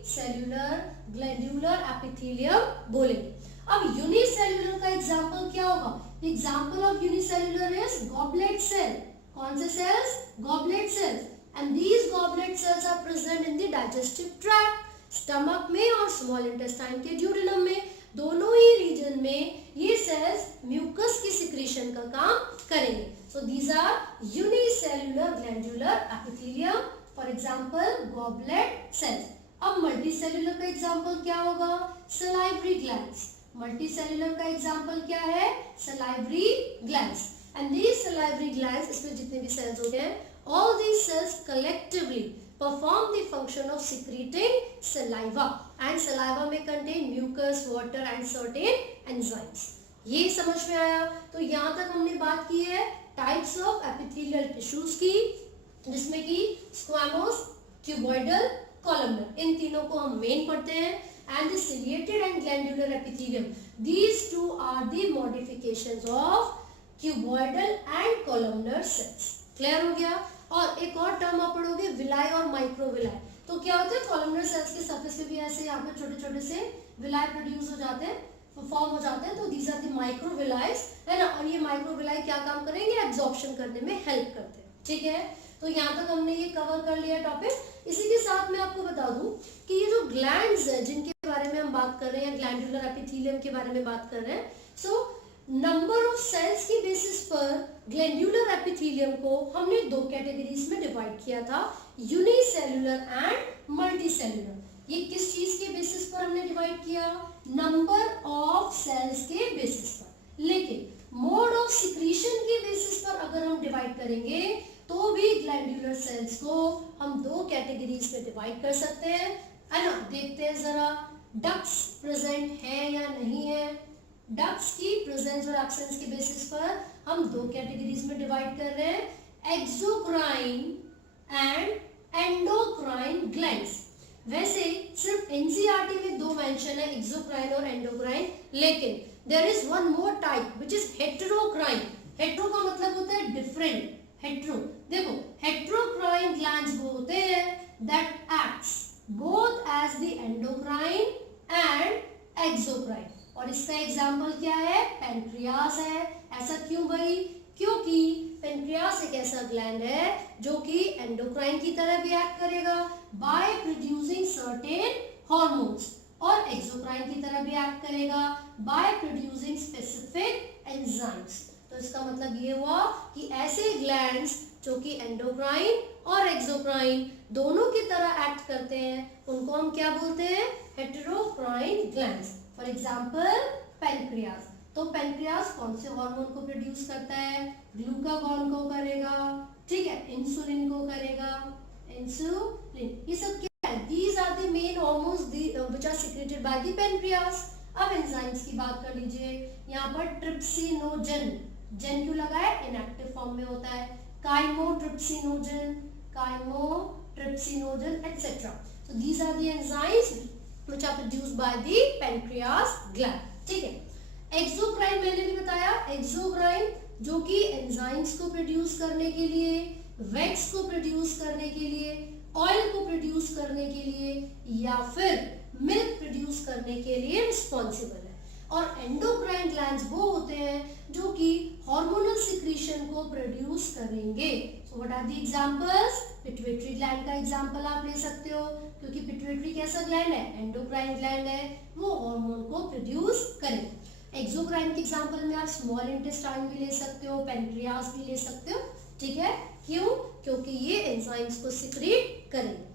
cellular glandular epithelium बोलेंगे। अब यूनिसेल्यूलर का एग्जांपल क्या होगा? Example of unicellular is goblet cell. कौन से cells? Goblet cells. And these goblet cells are present in the digestive tract, stomach में और स्मॉल इंटेस्टाइन के ड्यूडेनम में, दोनों ही रीजन में ये सेल्स म्यूकस की सिक्रीशन का काम करेंगे। So these are unicellular glandular epithelium, for example goblet cells. अब मल्टीसेल्यूलर का एग्जांपल क्या होगा? Salivary glands. मल्टीसेल्यूलर का एग्जांपल क्या है? Salivary glands. And these salivary glands, इसमें जितने भी सेल्स होते हैं, all these cells collectively perform the function of secreting saliva, and saliva may contain mucus, water and certain enzymes. ये समझ में आया? तो यहाँ तक हमने बात की है टाइप्स ऑफ एपिथेलियल टिश्यूज की, जिसमें कि स्क्वैमोस, क्यूबॉइडल, कॉलमनर, इन तीनों को हम मेन पढ़ते हैं। And the ciliated and glandular epithelium, these two are the modifications of cuboidal and columnar cells. Clear हो गया? और एक और टर्म आप पढ़ोगे, विलाई और माइक्रोविलाई। तो क्या होता है? कॉलमनर सेल्स के सरफेस पे भी ऐसे यहाँ पे छोटे छोटे से विलाई प्रोड्यूस हो जाते हैं, फॉर्म हो जाते हैं, तो दीज आर द माइक्रोविलाइज, है ना। और ये माइक्रोविलाई क्या काम करेंगे? एब्जॉर्प्शन करने में हेल्प करते हैं। ठीक है, तो यहाँ तक हमने ये कवर कर लिया टॉपिक। इसी के साथ मैं आपको बता दूं कि ये जो ग्लैंड्स है जिनके बारे में हम बात कर रहे हैं, ग्लैंडुलर एपिथेलियम के बारे में बात कर रहे हैं, सो नंबर ऑफ सेल्स की बेसिस पर ग्लैंडुलर एपिथेलियम को हमने दो कैटेगरीज में डिवाइड किया था, यूनिसेल्युलर एंड मल्टीसेल्युलर। ये किस चीज के बेसिस पर हमने डिवाइड किया? नंबर ऑफ सेल्स के बेसिस पर। लेकिन मोड ऑफ सिक्रीशन के बेसिस पर अगर हम डिवाइड करेंगे तो भी ग्लैंडुलर सेल्स को हम दो कैटेगरीज में डिवाइड कर सकते हैं, है ना। देखते हैं जरा, डक्ट्स प्रेजेंट है या नहीं है। डक्ट्स की प्रेजेंस और एब्सेंस के बेसिस पर हम दो कैटेगरीज में डिवाइड कर रहे हैं, एक्सोक्राइन एंड एंडोक्राइन ग्लैंड्स। वैसे सिर्फ एनसीईआरटी में दो मेंशन है, एक्सोक्राइन और एंडोक्राइन, लेकिन there is one more type which is heterocrine. Hetero का मतलब होता है डिफरेंट, हेटेरो। देखो, हेटेरोक्राइन ग्लैंड्स वो होते हैं that acts both as the endocrine and exocrine. और इसका एग्जाम्पल क्या है? पैनक्रियास है। ऐसा क्यों भाई? क्योंकि पैनक्रियास एक ऐसा ग्लैंड है जो कि एंडोक्राइन की तरह भी एक्ट करेगा बाय प्रोड्यूसिंग सर्टेन हॉर्मोन्स, और एक्सोक्राइन की तरह भी एक्ट करेगा बाय प्रोड्यूसिंग स्पेसिफिक एंजाइम्स। तो इसका मतलब ये हुआ कि ऐसे ग्लैंड्स जो कि एंडोक्राइन और एक्सोक्राइन दोनों की तरह एक्ट करते हैं, उनको हम क्या बोलते हैं? हेटेरोक्राइन ग्लैंड्स। For example pancreas. तो पैनक्रियास कौन से हार्मोन को प्रोड्यूस करता है? ग्लूकागॉन को करेगा, ठीक है, इंसुलिन को करेगा, इंसुलिन। ये सब क्या है? These are the main hormones which are secreted by the pancreas. अब एंजाइम्स की बात कर लीजिए। यहाँ पर ट्रिप्सिनोजन, जेन क्यों लगा है? इनएक्टिव फॉर्म में होता है। Chymotrypsinogen, chymotrypsinogen etcetera. So these are the enzymes which are produced by the pancreas gland. ठीक है। एक्सोक्राइन मैंने भी बताया, एक्सोक्राइन जो कि एंजाइम्स को प्रोड्यूस करने के लिए, वैक्स को प्रोड्यूस करने के लिए, ऑयल को प्रोड्यूस करने के लिए या फिर मिल्क प्रोड्यूस करने के लिए रिस्पॉन्सिबल है। और एंडोक्राइन ग्लैंड्स वो होते हैं जो कि हार्मोनल सिक्रीशन को प्रोड्यूस करेंगे। So what are the examples? Pituitary gland का एग्जांपल आप ले सकते हो, क्योंकि पिट्यूटरी कैसा ग्लैंड है? एंडोक्राइन ग्लैंड है, वो हार्मोन को प्रोड्यूस करेगा। एक्सोक्राइन के एग्जांपल में आप स्मॉल इंटेस्टाइन भी ले सकते हो, पैनक्रियास भी ले सकते हो, ठीक है। क्यों? क्योंकि ये एंजाइम्स को सिक्रीट करेंगे।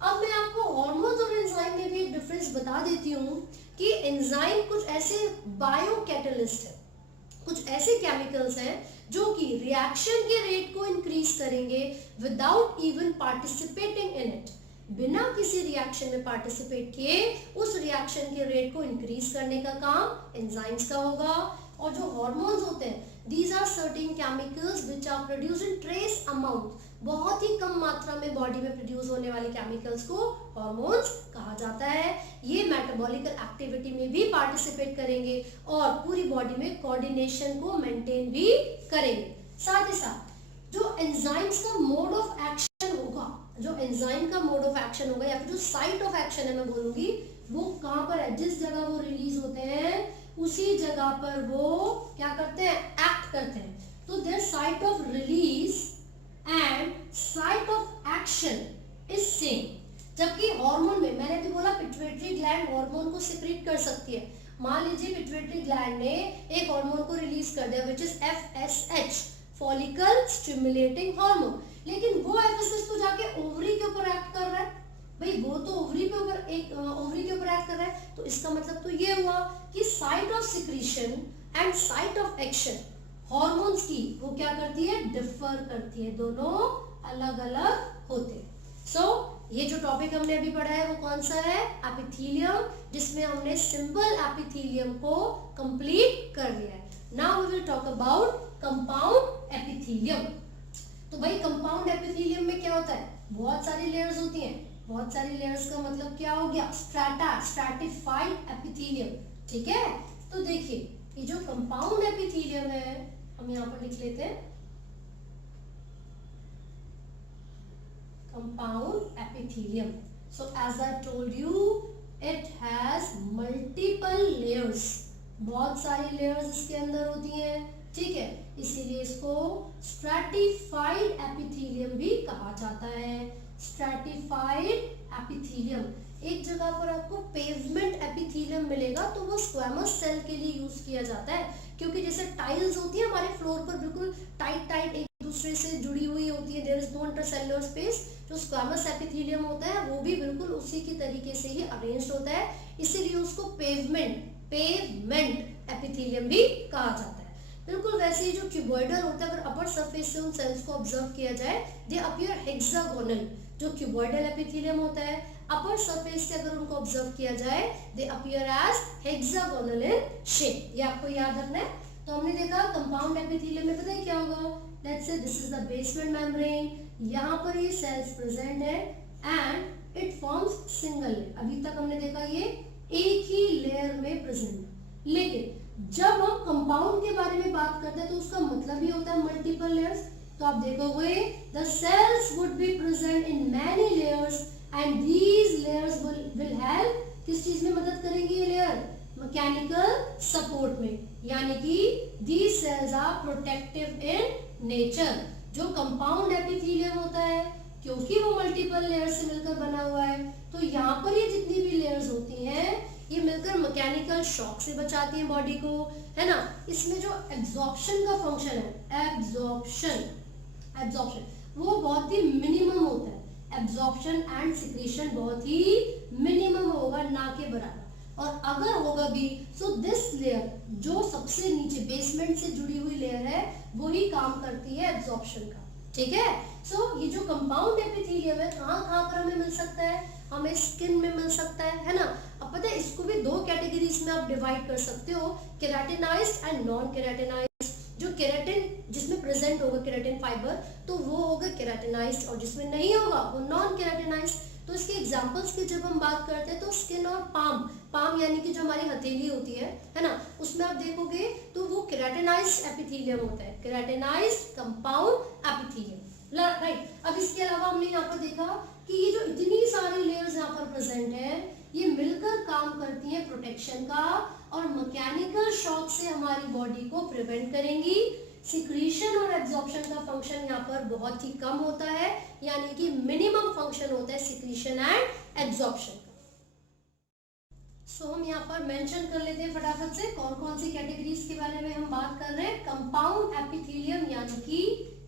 अब मैं आपको हार्मोन्स और एंजाइम में भी एक डिफरेंस बता देती हूँ कि एंजाइम कुछ ऐसे बायो कैटलिस्ट है, कुछ ऐसे केमिकल्स हैं जो कि रिएक्शन के रेट को इंक्रीज करेंगे without even participating in it. बिना किसी रिएक्शन में पार्टिसिपेट किए उस रिएक्शन के रेट को इंक्रीज करने का काम एंजाइम्स का होगा। और जो हार्मोन्स होते हैं, these are certain chemicals which are produced in trace amount, बहुत ही कम मात्रा में बॉडी में प्रोड्यूस होने वाले केमिकल्स को हार्मोन्स कहा जाता है। ये मेटाबॉलिकल एक्टिविटी में भी पार्टिसिपेट करेंगे और पूरी बॉडी में कोऑर्डिनेशन को मेंटेन भी करेंगे। साथ ही साथ जो एंजाइम्स का मोड ऑफ एक्शन होगा का जो एंजाइम का मोड ऑफ एक्शन होगा या फिर जो साइट ऑफ एक्शन है मैं बोलूंगी, वो कहाँ पर है, जिस जगह वो रिलीज होते हैं उसी जगह पर वो क्या करते हैं, एक्ट करते हैं. तो their site of release and site of action is same. जबकि हार्मोन में मैंने भी बोला पिट्यूटरी ग्लैंड हार्मोन को सिक्रीट कर सकती है. मान लीजिए पिट्यूटरी ग्लैंड ने एक हार्मोन को रिलीज कर दिया which is FSH, follicle stimulating hormone, लेकिन वो FSH तो जाके ओवरी के ऊपर एक्ट कर रहा है. भाई वो तो ओवरी के ऊपर एक्ट कर रहा है, तो इसका मतलब तो ये हुआ कि site of secretion and site of action hormones की वो क्या करती है, डिफर करती है, दोनों अलग अलग होते हैं. सो ये जो टॉपिक हमने अभी पढ़ा है वो कौन सा है, एपिथेलियम, जिसमें हमने सिंपल एपिथेलियम को कंप्लीट कर लिया है. Now we will talk about compound epithelium. तो भाई कंपाउंड एपिथेलियम में क्या होता है, बहुत सारी लेयर्स होती हैं. बहुत सारी लेयर्स का मतलब क्या हो गया, स्ट्रैटा, स्ट्रैटिफाइड एपिथेलियम. ठीक है, तो देखिए ये जो कंपाउंड एपिथेलियम है हम यहाँ पर लिख लेते हैं compound epithelium. So as I told you, it has multiple layers. बहुत सारी layers इसके अंदर होती हैं. ठीक है, इसीलिए इसको stratified epithelium भी कहा जाता है. stratified epithelium. एक जगह पर आपको पेवमेंट एपिथेलियम मिलेगा तो वो स्क्वैमस सेल के लिए यूज किया जाता है, क्योंकि जैसे टाइल्स होती है हमारे फ्लोर पर बिल्कुल टाइट टाइट एक दूसरे से जुड़ी हुई होती है, there is no intercellular space. जो स्क्वैमस एपिथेलियम होता है वो भी बिल्कुल उसी की तरीके से ही अरेंज्ड होता है, इसीलिए उसको पेवमेंट एपिथेलियम भी कहा जाता है. बिल्कुल वैसे ही जो क्यूबॉइडल होता है, अगर अपर सरफेस से उन सेल्स को ऑब्जर्व किया जाए, दे अपीयर हेक्सागोनल. जो क्यूबॉइडल एपिथेलियम होता है, अपर सरफेस से अगर उनको ऑब्जर्व किया जाए, they appear as hexagonal in shape. ये आपको याद रखना है. तो हमने देखा कंपाउंड एपिथेलियम में पता है क्या होगा, let's say this is the basement membrane, यहाँ पर ये सेल्स प्रेजेंट है and it forms single layer. अभी तक हमने देखा ये एक ही लेयर में प्रेजेंट है, लेकिन जब हम कंपाउंड के बारे में बात करते हैं तो उसका मतलब ही होता है मल्टीपल लेयर्स. तो आप देखोगे the cells would be present in many layers and these layers will help, किस चीज में मदद करेंगी ये लेयर, मैकेनिकल सपोर्ट में. यानी कि these cells are protective in nature. जो कंपाउंड एपिथेलियम होता है, क्योंकि वो मल्टीपल लेयर से मिलकर बना हुआ है, तो यहाँ पर ये जितनी भी लेयर्स होती हैं ये मिलकर मैकेनिकल शॉक से बचाती हैं बॉडी को, है ना. इसमें जो एब्जॉर्प्शन का फंक्शन है, एब्जॉर्प्शन वो बहुत ही मिनिमम होता है. एब्जॉर्प्शन एंड सिक्रीशन बहुत ही मिनिमम होगा, ना के बराबर. और अगर होगा भी सो दिस लेयर जो सबसे नीचे बेसमेंट से जुड़ी हुई लेयर है वही काम करती है एब्जॉर्प्शन का. ठीक है, सो ये जो कंपाउंड एपिथेलियम है कहाँ कहाँ पर हमें मिल सकता है, हमें स्किन में मिल सकता है ना. अब पता है इसको भी दो कैटेगरीज में आप डिवाइड कर सकते हो, केराटिनाइज्ड एंड नॉन केराटिनाइज्ड. जो केराटिन जिसमें प्रेजेंट होगा केराटिन फाइबर तो वो होगा केराटिनाइज्ड, और जिसमें नहीं होगा वो नॉन केराटिनाइज्ड. तो इसके एग्जांपल्स की जब हम बात करते हैं तो स्किन और पाम यानी कि जो हमारी हथेली होती है ना, उसमें आप देखोगे तो वो केराटिनाइज्ड एपिथेलियम होता है, केराटिनाइज्ड कंपाउंड एपिथेलियम. राइट. अब इसके अलावा हमने यहाँ पर देखा कि ये जो इतनी सारी लेयर्स यहाँ पर प्रेजेंट है ये मिलकर काम करती है प्रोटेक्शन का, और मैकेनिकल शॉक से हमारी बॉडी को प्रिवेंट करेंगी. सिक्रीशन और एब्जॉर्प्शन का फंक्शन यहाँ पर बहुत ही कम होता है, यानी कि मिनिमम फंक्शन होता है सिक्रीशन एंड एब्जॉर्प्शन का. सो हम यहाँ पर मेंशन कर लेते हैं फटाफट से कौन कौन सी कैटेगरीज के बारे में हम बात कर रहे हैं. कंपाउंड एपिथेलियम यानी कि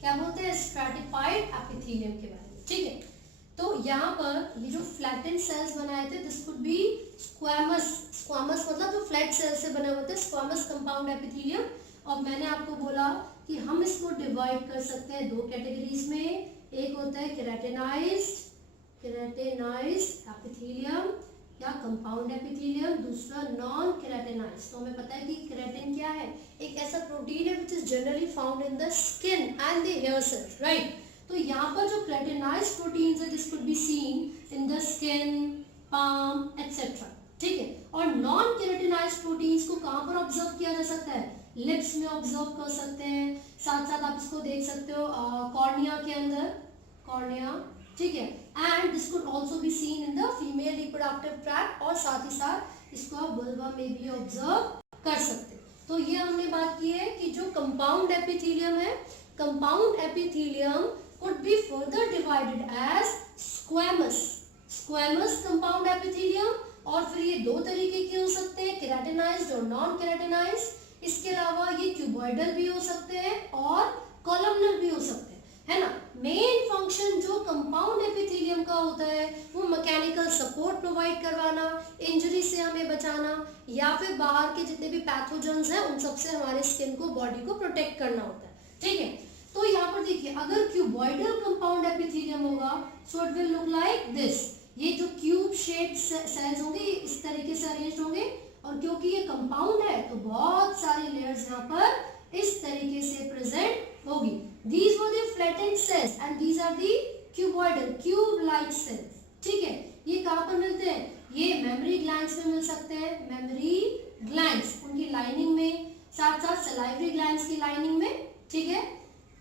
क्या बोलते हैं, स्ट्रैटिफाइड एपिथेलियम के बारे में. ठीक है, तो यहाँ पर ये जो फ्लैटेंड सेल्स बनाए थे दिस कुड बी स्क्वैमस मतलब जो फ्लैट सेल से बने होते हैं, स्क्वैमस कंपाउंड एपिथेलियम. और मैंने आपको बोला कि हम इसको डिवाइड कर सकते हैं दो कैटेगरीज में. एक होता है केराटिनाइज्ड एपिथेलियम या कंपाउंड एपिथेलियम, दूसरा नॉन केराटिनाइज्ड. तो हमें पता है कि केराटिन क्या है, एक ऐसा प्रोटीन है which is generally found in the skin and the hair cells. Right. तो यहाँ पर जो केराटिनाइज्ड प्रोटीन्स है this could be seen in the skin, palm etcetera. ठीक है, और नॉन केराटिनाइज्ड प्रोटीन्स को कहाँ पर ऑब्जर्व किया जा सकता है, लिप्स में ऑब्जर्व कर सकते हैं. साथ साथ आप इसको देख सकते हो कॉर्निया के अंदर, कॉर्निया. ठीक है, and this could also be seen in the female reproductive tract, और साथ ही साथ इसको आप वल्वा में भी ऑब्जर्व कर सकते हैं। तो ये हमने बात की है कि जो कंपाउंड एपिथेलियम है, compound epithelium could be further divided as squamous compound epithelium, और फिर ये दो तरीके के हो सकते हैं, केराटिनाइज्ड और नॉन केराटिनाइज्ड। इसके अलावा ये क्यूबॉइडल भी हो सकते हैं और कॉलमनर भी हो सकते हैं, है ना। मेन फंक्शन जो कंपाउंड एपिथेलियम का होता है वो मैकेनिकल सपोर्ट प्रोवाइड करवाना, इंजरी से हमें बचाना, या फिर बाहर के जितने भी पैथोजेंस हैं उन सबसे हमारे स्किन को, बॉडी को प्रोटेक्ट करना होता है, ठीक है। तो यहाँ पर देखिए, अगर क्यूबॉइडल कंपाउंड एपिथेलियम होगा सो it will look like this. ये जो क्यूब शेप्ड सेल्स होंगे इस तरीके से अरेंज होंगे, और क्योंकि ये कंपाउंड है तो बहुत सारी लेयर्स यहाँ पर इस तरीके से प्रेजेंट होगी। These were the flattened cells and these are the cuboidal cube-like cells, ठीक है। ये कहाँ पर मिलते हैं? ये मेमोरी ग्लैंड्स में मिल सकते हैं, मेमोरी ग्लैंड्स उनकी लाइनिंग में, साथ साथ सलाइवरी ग्लैंड्स की लाइनिंग में, ठीक है।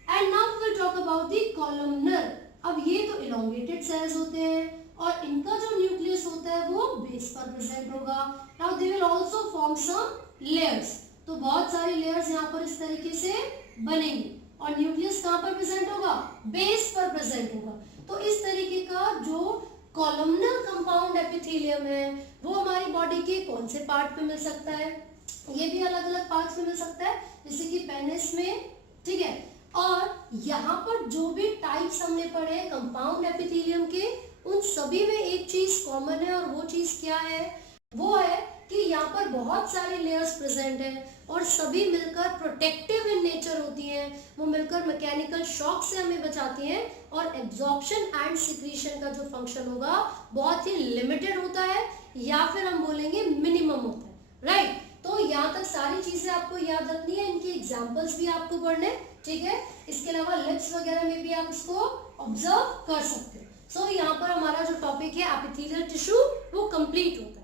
And now we will talk about the columnar. अब ये तो इलोंगेटेड सेल्स होते हैं और इनका जो न्यूक्लियस होता है वो बेस पर प्रेजेंट होगा। Now they will also form some layers, तो बहुत सारी लेयर्स यहाँ पर इस तरीके से बनेंगी, और न्यूक्लियस कहाँ पर प्रेजेंट होगा? बेस पर प्रेजेंट होगा। तो इस तरीके का जो कॉलमनर कंपाउंड एपिथेलियम है वो हमारी बॉडी के कौन से पार्ट पे मिल सकता है? ये भी अलग अलग पार्ट्स में मिल सकता है, जैसे कि पेनिस में, ठीक है। और यहाँ पर जो भी टाइप्स हमने पढ़े कंपाउंड एपिथेलियम के, उन सभी में एक चीज कॉमन है, और वो चीज क्या है? वो है कि यहाँ पर बहुत सारे लेयर्स प्रेजेंट हैं और सभी मिलकर प्रोटेक्टिव इन नेचर होती हैं। वो मिलकर मैकेनिकल शॉक से हमें बचाती हैं, और एब्जॉर्प्शन एंड सिक्रीशन का जो फंक्शन होगा बहुत ही लिमिटेड होता है, या फिर हम बोलेंगे मिनिमम होता है, राइट। तो यहाँ तक सारी चीजें आपको याद रखनी है, इनके एग्जाम्पल्स भी आपको पढ़ने, ठीक है। इसके अलावा लिप्स वगैरह में भी आप इसको ऑब्जर्व कर सकते हो। सो यहाँ पर हमारा जो टॉपिक है एपिथेलियल टिश्यू वो कंप्लीट होता है।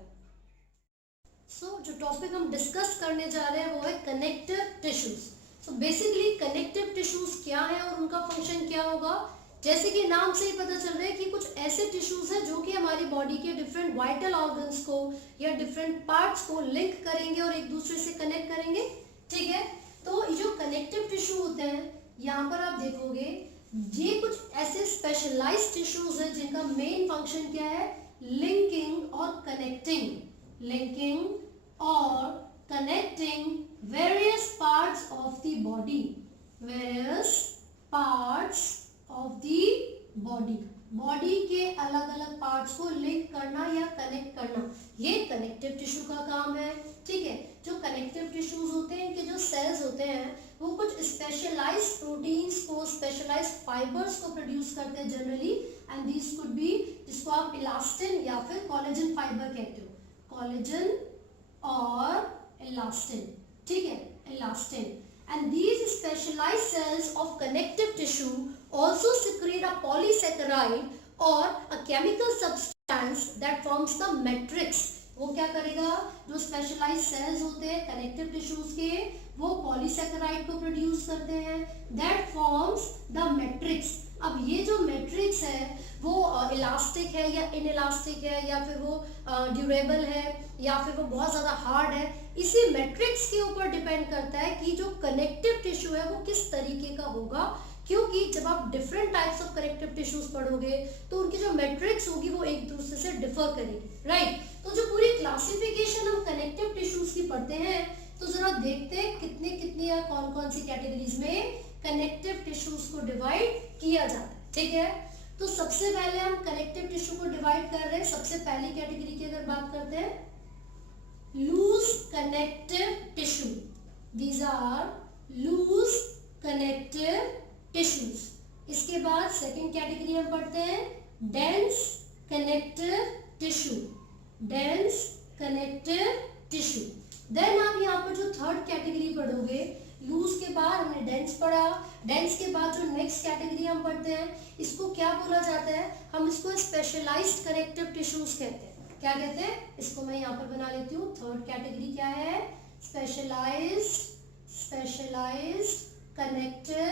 सो जो टॉपिक हम डिस्कस करने जा रहे हैं वो है connective tissues. So basically connective tissues क्या है और उनका फंक्शन क्या होगा? जैसे कि नाम से ही पता चल रहा है कि कुछ ऐसे टिश्यूज हैं जो कि हमारी बॉडी के डिफरेंट वाइटल ऑर्गन्स को या डिफरेंट पार्ट्स को लिंक करेंगे और एक दूसरे से कनेक्ट करेंगे, ठीक है। तो जो कनेक्टिव टिश्यू होते हैं, यहाँ पर आप देखोगे ये कुछ ऐसे स्पेशलाइज्ड टिश्यूज हैं जिनका मेन फंक्शन क्या है? लिंकिंग और connecting various parts of the body, body के अलग अलग पार्ट्स को लिंक करना या कनेक्ट करना, ये कनेक्टिव टिश्यू का काम है, ठीक है। जो कनेक्टिव टिश्यूज होते हैं, इनके जो सेल्स होते हैं वो कुछ स्पेशलाइज्ड प्रोटीन्स को, स्पेशलाइज्ड फाइबर्स को प्रोड्यूस करते हैं generally, and this could B, जिसको आप इलास्टिन या फिर कोलेजन फाइबर कहते हो, कोलेजन और इलास्टिन, ठीक है, elastin. And these specialized cells of connective tissue also secrete a polysaccharide or a chemical substance that forms the matrix. वो क्या करेगा? जो स्पेशलाइज्ड सेल्स होते हैं कनेक्टिव टिश्यूज के, वो पॉलीसैकेराइड को प्रोड्यूस करते हैं, दैट फॉर्म्स द मैट्रिक्स। अब ये जो मैट्रिक्स है वो इलास्टिक है या इनइलास्टिक है, या फिर वो ड्यूरेबल है, या फिर वो बहुत ज़्यादा हार्ड है, इसी मैट्रिक्स के ऊपर डिपेंड करता है कि जो कनेक्टिव टिश्यू है वो किस तरीके का होगा। क्योंकि जब आप different types of connective tissues पढ़ोगे तो उनकी जो मैट्रिक्स होगी वो एक दूसरे से डिफर करेगी, राइट। तो जो पूरी क्लासिफिकेशन हम कनेक्टिव टिश्यूज की पढ़ते हैं, तो जरा देखते हैं कितने कितने या कौन कौन सी कैटेगरीज में कनेक्टिव टिश्यूज को डिवाइड किया जाता है, ठीक है। तो सबसे पहले हम कनेक्टिव टिश्यू को डिवाइड कर रहे हैं। सबसे पहली कैटेगरी की अगर बात करते हैं, loose connective tissue, these are loose connective tissues. इसके बाद सेकंड कैटेगरी हम पढ़ते हैं dense connective tissue, dense connective tissue. Then आप यहाँ पर जो थर्ड कैटेगरी पढ़ोगे, लूज के बाद हमने डेंस पढ़ा, डेंस के बाद जो नेक्स्ट कैटेगरी हम पढ़ते हैं, इसको क्या बोला जाता है? हम इसको स्पेशलाइज्ड कनेक्टिव टिश्यूज कहते हैं। क्या कहते हैं? इसको मैं यहाँ पर बना लेती हूँ। थर्ड कैटेगरी क्या है? Specialised connective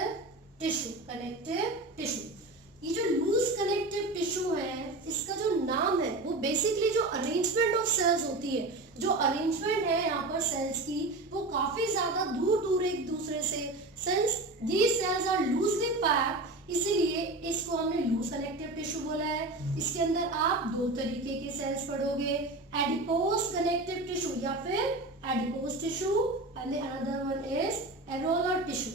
tissue, connective tissue. ये जो लूज कनेक्टिव टिश्यू है, इसका जो नाम है वो बेसिकली जो अरेंजमेंट ऑफ सेल्स होती है, जो अरेंजमेंट है यहाँ पर सेल्स की, वो काफी ज्यादा दूर दूर एक दूसरे से, since these cells are loosely packed, इसीलिए इसको हमने लूज कनेक्टिव टिश्यू बोला है। इसके अंदर आप दो तरीके के सेल्स पढ़ोगे, एडिपोज कनेक्टिव टिश्यू या फिर adipose tissue, and another one is areolar tissue.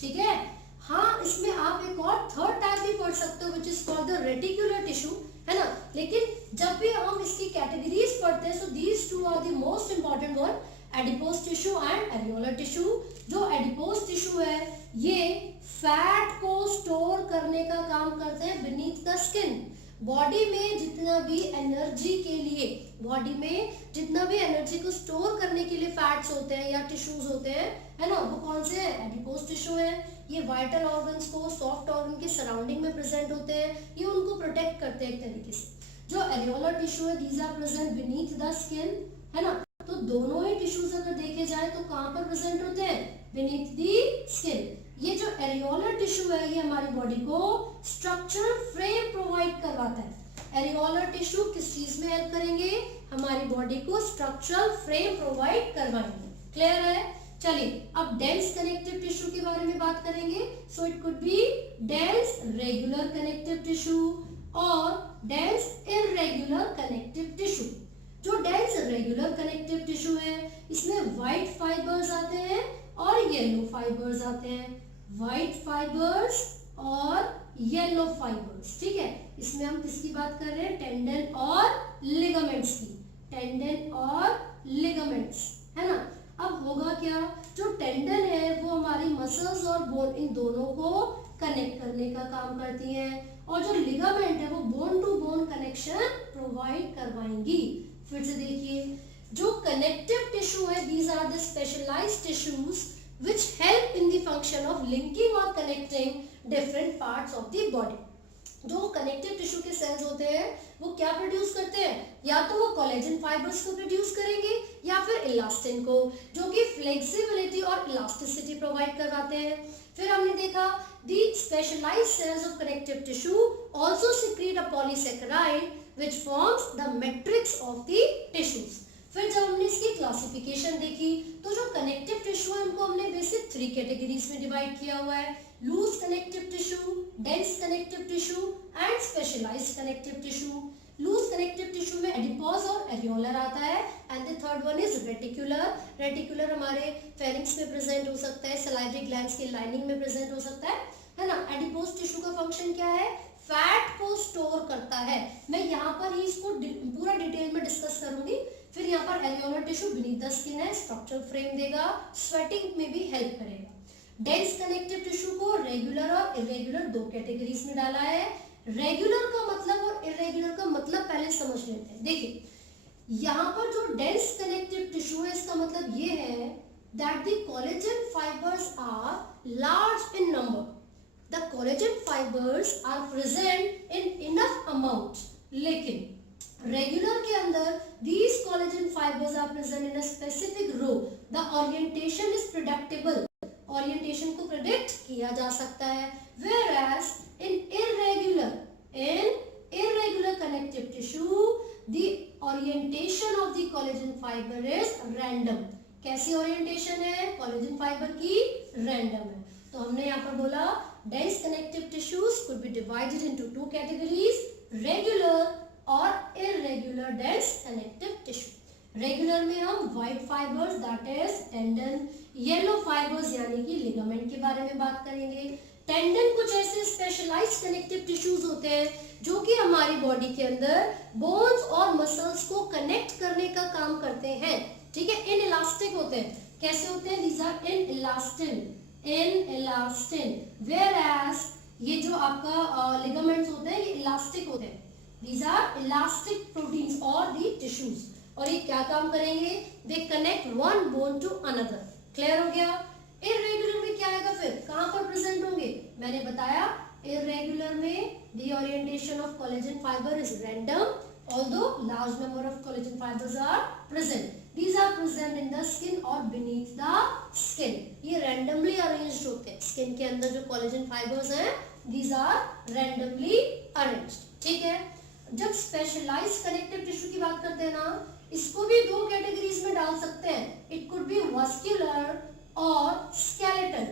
ठीक है, हाँ, इसमें आप एक और थर्ड टाइप भी पढ़ सकते हो, which is called the reticular tissue, है ना। लेकिन जब भी हम इसकी कैटेगरीज पढ़ते हैं, so these two are the most important one, adipose tissue and areolar tissue. जो एडिपोज टिश्यू है, ये फैट को स्टोर करने का काम करते हैं बीनीथ द स्किन। बॉडी में जितना भी एनर्जी के लिए, बॉडी में जितना भी एनर्जी को स्टोर करने के लिए फैट्स होते हैं या टिश्यूज होते हैं, है ना, वो कौन से हैं? एडिपोज टिश्यू है। ये वाइटल ऑर्गन्स को, सॉफ्ट ऑर्गन के सराउंडिंग में प्रेजेंट होते हैं, ये उनको प्रोटेक्ट करते हैं एक तरीके से। जो एरियोलर टिश्यू है, these are present beneath the skin, है ना। तो दोनों ही टिश्यूज अगर देखे जाए तो कहाँ पर प्रेजेंट होते हैं? Beneath the skin. ये जो एरियोलर टिश्यू है, ये हमारी बॉडी को स्ट्रक्चरल फ्रेम प्रोवाइड करवाता है। एरियोलर टिश्यू किस चीज में हेल्प करेंगे? हमारी बॉडी को स्ट्रक्चरल फ्रेम प्रोवाइड करवाएंगे। क्लियर है? चलिए अब डेंस कनेक्टिव टिश्यू के बारे में बात करेंगे। So it could be dense regular connective tissue और डेंस इररेगुलर कनेक्टिव टिश्यू। जो डेंस रेगुलर कनेक्टिव टिश्यू है, इसमें व्हाइट फाइबर्स आते हैं और येलो फाइबर्स आते हैं, व्हाइट फाइबर्स और येलो फाइबर्स। ठीक है, इसमें हम किसकी बात कर रहे हैं? टेंडन और लिगामेंट्स की, टेंडन और लिगामेंट्स, है ना। अब होगा क्या? जो टेंडन है वो हमारी मसल्स और बोन, इन दोनों को कनेक्ट करने का काम करती हैं, और जो लिगामेंट है वो bone to bone connection provide करवाएंगी। फिर से देखिए, जो कनेक्टिव टिश्यू है, these are the specialized tissues which help in the function of linking or connecting different parts of the body। जो कनेक्टिव टिश्यू के सेल्स होते हैं, वो क्या प्रोड्यूस करते हैं? या तो वो कोलेजन फाइबर्स को प्रोड्यूस करेंगे या फिर इलास्टिन को, जो कि फ्लेक्सिबिलिटी और इलास्टिसिटी प्रोवाइड करवाते हैं। फिर हमने देखा the specialized cells of connective tissue also secrete a polysaccharide which forms the matrix of the tissues। फिर जब हमने इसकी क्लासिफिकेशन देखी, तो जो कनेक्टिव टिश्यू है उनको हमने बेसिक 3 कैटेगरीज में डिवाइड किया हुआ है, loose connective tissue, dense connective tissue and specialised connective tissue. Loose connective tissue में एडिपोज और एरियोलर आता है, and the third one is reticular. Reticular हमारे फेरिंक्स में प्रेजेंट हो सकता है, सलाइवरी ग्लैंड्स की लाइनिंग में प्रेजेंट हो सकता है ना। एडिपोज टिश्यू का फंक्शन क्या है? फैट को स्टोर करता है। मैं यहाँ पर ही इसको पूरा डिटेल में डिस्कस करूंगी। फिर यहाँ पर areolar tissue beneath the skin है, स्ट्रक्चरल फ्रेम देगा, स्वेटिंग में भी हेल्प करेगा। डेंस कनेक्टिव टिश्यू को रेगुलर और इरेगुलर 2 कैटेगरीज में डाला है। रेगुलर का मतलब और इरेगुलर का मतलब पहले समझ लेते हैं। देखिए, यहाँ पर जो डेंस कनेक्टिव टिश्यू है, इसका मतलब ये है that the collagen fibres are large in number. The collagen fibers are present in enough amount, लेकिन regular के अंदर these collagen fibers are present in a specific row. The orientation is predictable. Orientation को predict किया जा सकता है. Whereas in irregular connective tissue, the orientation of the collagen fiber is random. कैसी orientation है collagen fiber की? Random है. तो हमने यहाँ पर बोला dense connective tissues could be divided into 2 categories, regular और irregular dense connective tissue। Regular में हम white fibers that is tendon, yellow fibers यानी कि ligament के बारे में बात करेंगे। टेंडन कुछ ऐसे स्पेशलाइज्ड कनेक्टिव टिश्यूज होते हैं जो कि हमारी बॉडी के अंदर बोन्स और मसल्स को कनेक्ट करने का काम करते हैं। ठीक है, इनइलास्टिक होते हैं। कैसे होते हैं? these are इनइलास्टिन, whereas ये जो आपका लिगामेंट्स होते हैं ये इलास्टिक होते हैं। These are elastic proteins or the tissues, और ये क्या काम करेंगे? They connect one bone to another। Clear हो गया? इरेगुलर में क्या आएगा? फिर कहाँ पर प्रेजेंट होंगे? मैंने बताया इरेगुलर में the orientation of collagen fiber is random, although large number of collagen fibers are present। These are present in the skin or beneath the skin। ये randomly arranged होते हैं, स्किन के अंदर जो कोलेजन फाइबर्स हैं these are randomly arranged. ठीक है, जब स्पेशलाइज्ड कनेक्टिव टिश्यू की बात करते हैं ना, इसको भी दो कैटेगरीज में डाल सकते हैं। इट कुड बी वस्कुलर और स्केलेटल,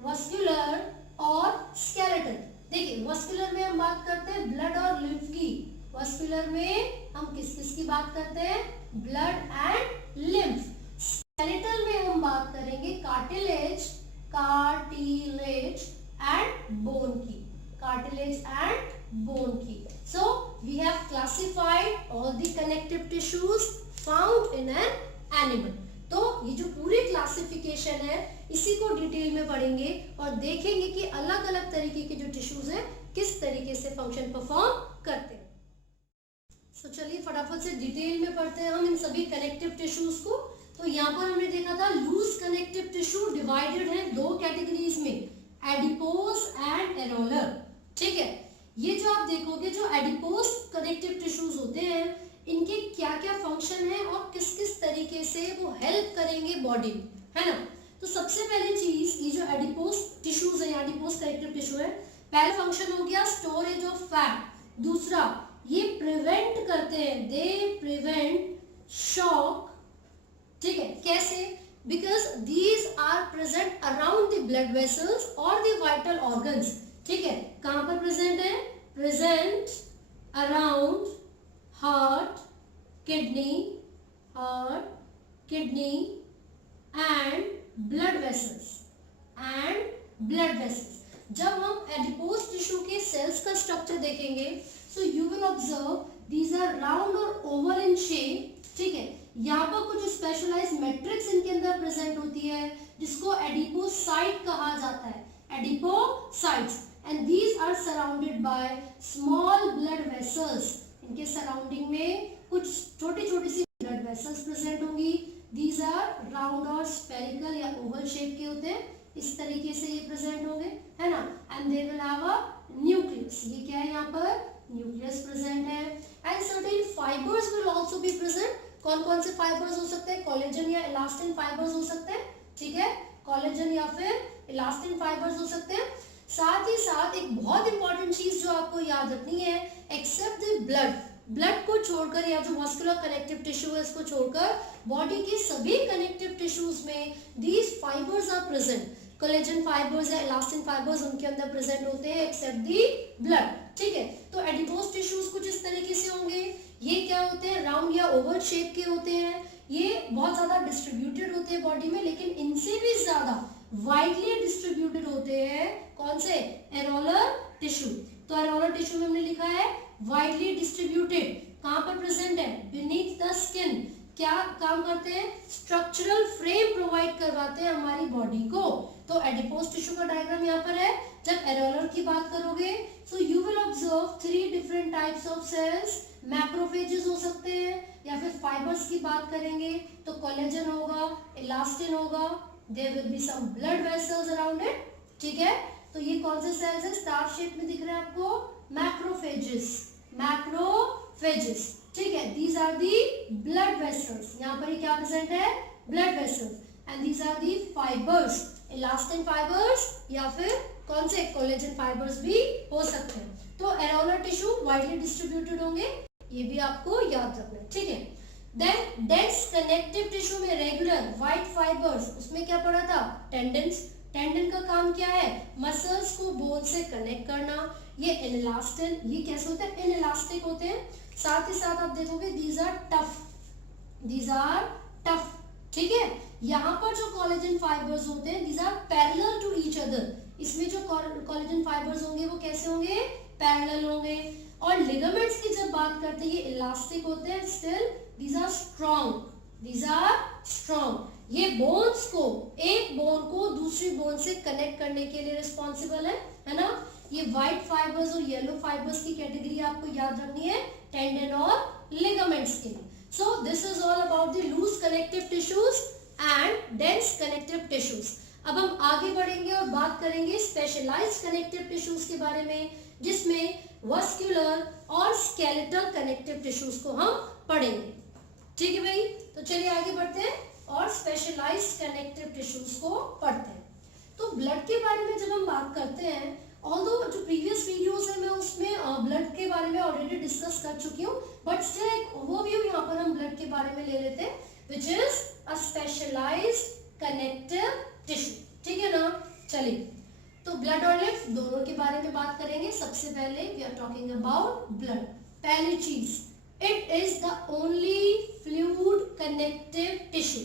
वस्कुलर और स्केलेटल। देखिए वस्कुलर में हम बात करते हैं ब्लड और लिम्फ की, वस्कुलर में हम किस किस की बात करते हैं, ब्लड एंड लिम्फ। स्केलेटल में हम बात करेंगे कार्टिलेज, कार्टिलेज एंड बोन की, कार्टिलेज एंड बोन की। So we have classified all the connective tissues found in an animal. तो ये जो पूरी क्लासिफिकेशन है इसी को डिटेल में पढ़ेंगे और देखेंगे कि अलग अलग तरीके के जो टिश्यूज हैं किस तरीके से फंक्शन परफॉर्म करते हैं। तो चलिए फटाफट से डिटेल में पढ़ते हैं हम इन सभी कनेक्टिव टिश्यूज को। तो यहाँ पर हमने देखा था लूज कनेक्टिव टिश्यू डिवाइडेड है दो कैटेगरीज में, एडिपोज एंड एरोलर। ठीक है, ये जो आप देखोगे जो एडिपोज कनेक्टिव टिश्यूज होते हैं इनके क्या क्या फंक्शन है और किस किस तरीके से वो हेल्प करेंगे बॉडी में, है ना। तो सबसे पहली चीज ये जो एडिपोज टिश्यूज है, एडिपोज कनेक्टिव टिश्यू है, पहला फंक्शन हो गया स्टोरेज ऑफ फैट। दूसरा ये प्रिवेंट करते हैं, दे प्रिवेंट शॉक। ठीक है, कैसे, because these are present around the blood vessels और द वाइटल ऑर्गन्स। ठीक है, कहां पर प्रेजेंट है, present around heart, kidney and blood vessels, जब हम एडिपोज टिश्यू के सेल्स का स्ट्रक्चर देखेंगे so you will observe these are round और ओवल इन शेप। ठीक है, यहाँ पर कुछ स्पेशलाइज्ड मैट्रिक्स इनके अंदर प्रेजेंट होती है जिसको एडिपोसाइट कहा जाता है, adipocytes, and these are surrounded by small blood vessels। इनके सराउंडिंग में कुछ छोटी छोटी सी ब्लड वेसल्स प्रेजेंट होंगी। these are राउंड और स्फेरिकल या ओवल शेप के होते हैं, इस तरीके से ये प्रेजेंट होंगे, है ना। and they will have a nucleus, ये क्या है, यहाँ पर न्यूक्लियस प्रेजेंट है। and certain fibers will also be present। कौन कौन से फाइबर्स हो सकते हैं, कोलेजन या इलास्टिन फाइबर्स हो सकते हैं। ठीक है, कोलेजन या फिर इलास्टिन फाइबर्स हो सकते हैं। साथ ही साथ एक बहुत इंपॉर्टेंट चीज जो आपको याद रखनी है, एक्सेप्ट द ब्लड, ब्लड को छोड़कर या जो मस्कुलर कनेक्टिव टिश्यू है इसको छोड़कर बॉडी के सभी कनेक्टिव टिश्यूज में these fibres are present. Collagen fibres या इलास्टिन फाइबर्स उनके अंदर प्रेजेंट होते हैं एक्सेप्ट दी ब्लड। ठीक है, तो एडिपोज टिश्यूज कुछ इस तरीके से होंगे। ये क्या होते हैं, राउंड या ओवल शेप के होते हैं। ये बहुत ज्यादा डिस्ट्रीब्यूटेड होते हैं बॉडी में, लेकिन इनसे भी ज्यादा वाइडली डिस्ट्रीब्यूटेड होते हैं कौन से, एरोलर टिश्यू। तो एरोलर टिश्यू में हमने लिखा है वाइडली डिस्ट्रीब्यूटेड, कहां पर प्रेजेंट है, बीनीथ द स्किन। क्या काम करते हैं, स्ट्रक्चरल फ्रेम प्रोवाइड करवाते हैं हमारी बॉडी को। तो एडिपोज टिश्यू का डायग्राम यहाँ पर है। जब एरोलर की बात करोगे so you will observe 3 different types of cells, macrophages हो सकते हैं, या फिर फाइबर्स की बात करेंगे तो कोलेजन होगा, इलास्टिन होगा, there will be some blood vessels around it। ठीक है, तो ये कौन से सेल्स है, स्टार शेप में दिख रहे हैं आपको, मैक्रोफेजेस, मैक्रोफेजेस। ठीक है, these are the blood vessels, यहाँ पर क्या प्रेजेंट है, blood vessels, and these are the fibers, elastin fibers या फिर कौन से, कोलेजन फाइबर्स भी हो सकते हैं। तो एरोलर टिश्यू वाइडली डिस्ट्रीब्यूटेड होंगे, ये भी आपको याद रखना है। ठीक है, देन डेंस कनेक्टिव टिश्यू में रेगुलर व्हाइट फाइबर्स, उसमें क्या पड़ा था, टेंडन्स। टेंडन का काम क्या है, मसल्स को बोन से कनेक्ट करना। ये इनइलास्टिन, ये कैसे होते हैं, इनइलास्टिक होते हैं। साथ ही साथ आप देखोगे these are tough, these are tough. ठीक है, यहाँ पर जो कोलेजन फाइबर्स होते हैं these are parallel to each other. इसमें जो कोलेजन फाइबर्स होंगे वो कैसे होंगे, पैरेलल होंगे। और लिगामेंट्स की जब बात करते हैं ये इलास्टिक होते हैं, still these are strong, these are strong। ये बोन्स को, एक बोन को दूसरी बोन से कनेक्ट करने के लिए रिस्पॉन्सिबल है ना। ये व्हाइट फाइबर्स और येलो फाइबर्स की कैटेगरी आपको याद रखनी है टेंडन और लिगामेंट्स के लिए। So this is all about the loose connective tissues and dense connective tissues. अब हम आगे बढ़ेंगे और बात करेंगे स्पेशलाइज्ड कनेक्टिव टिश्यूज के बारे में, जिसमें वस्कुलर और स्केलेटल कनेक्टिव टिश्यूज को हम पढ़ेंगे। ठीक है भाई, तो चलिए आगे बढ़ते हैं और स्पेशलाइज्ड कनेक्टिव टिश्यूज को पढ़ते हैं। तो ब्लड के बारे में जब हम बात करते हैं, ऑल्दो जो प्रीवियस वीडियोस है मैं उसमें ब्लड के बारे में ऑलरेडी डिस्कस कर चुकी हूँ, बट स्टिल एक ओवरव्यू यहाँ पर हम ब्लड के बारे में ले लेते हैं, which is a specialised connective tissue. ठीक है ना। चलिए, तो ब्लड और लिम्फ दोनों के बारे में बात करेंगे। सबसे पहले we are talking about blood. पहली चीज, it is the only fluid connective tissue,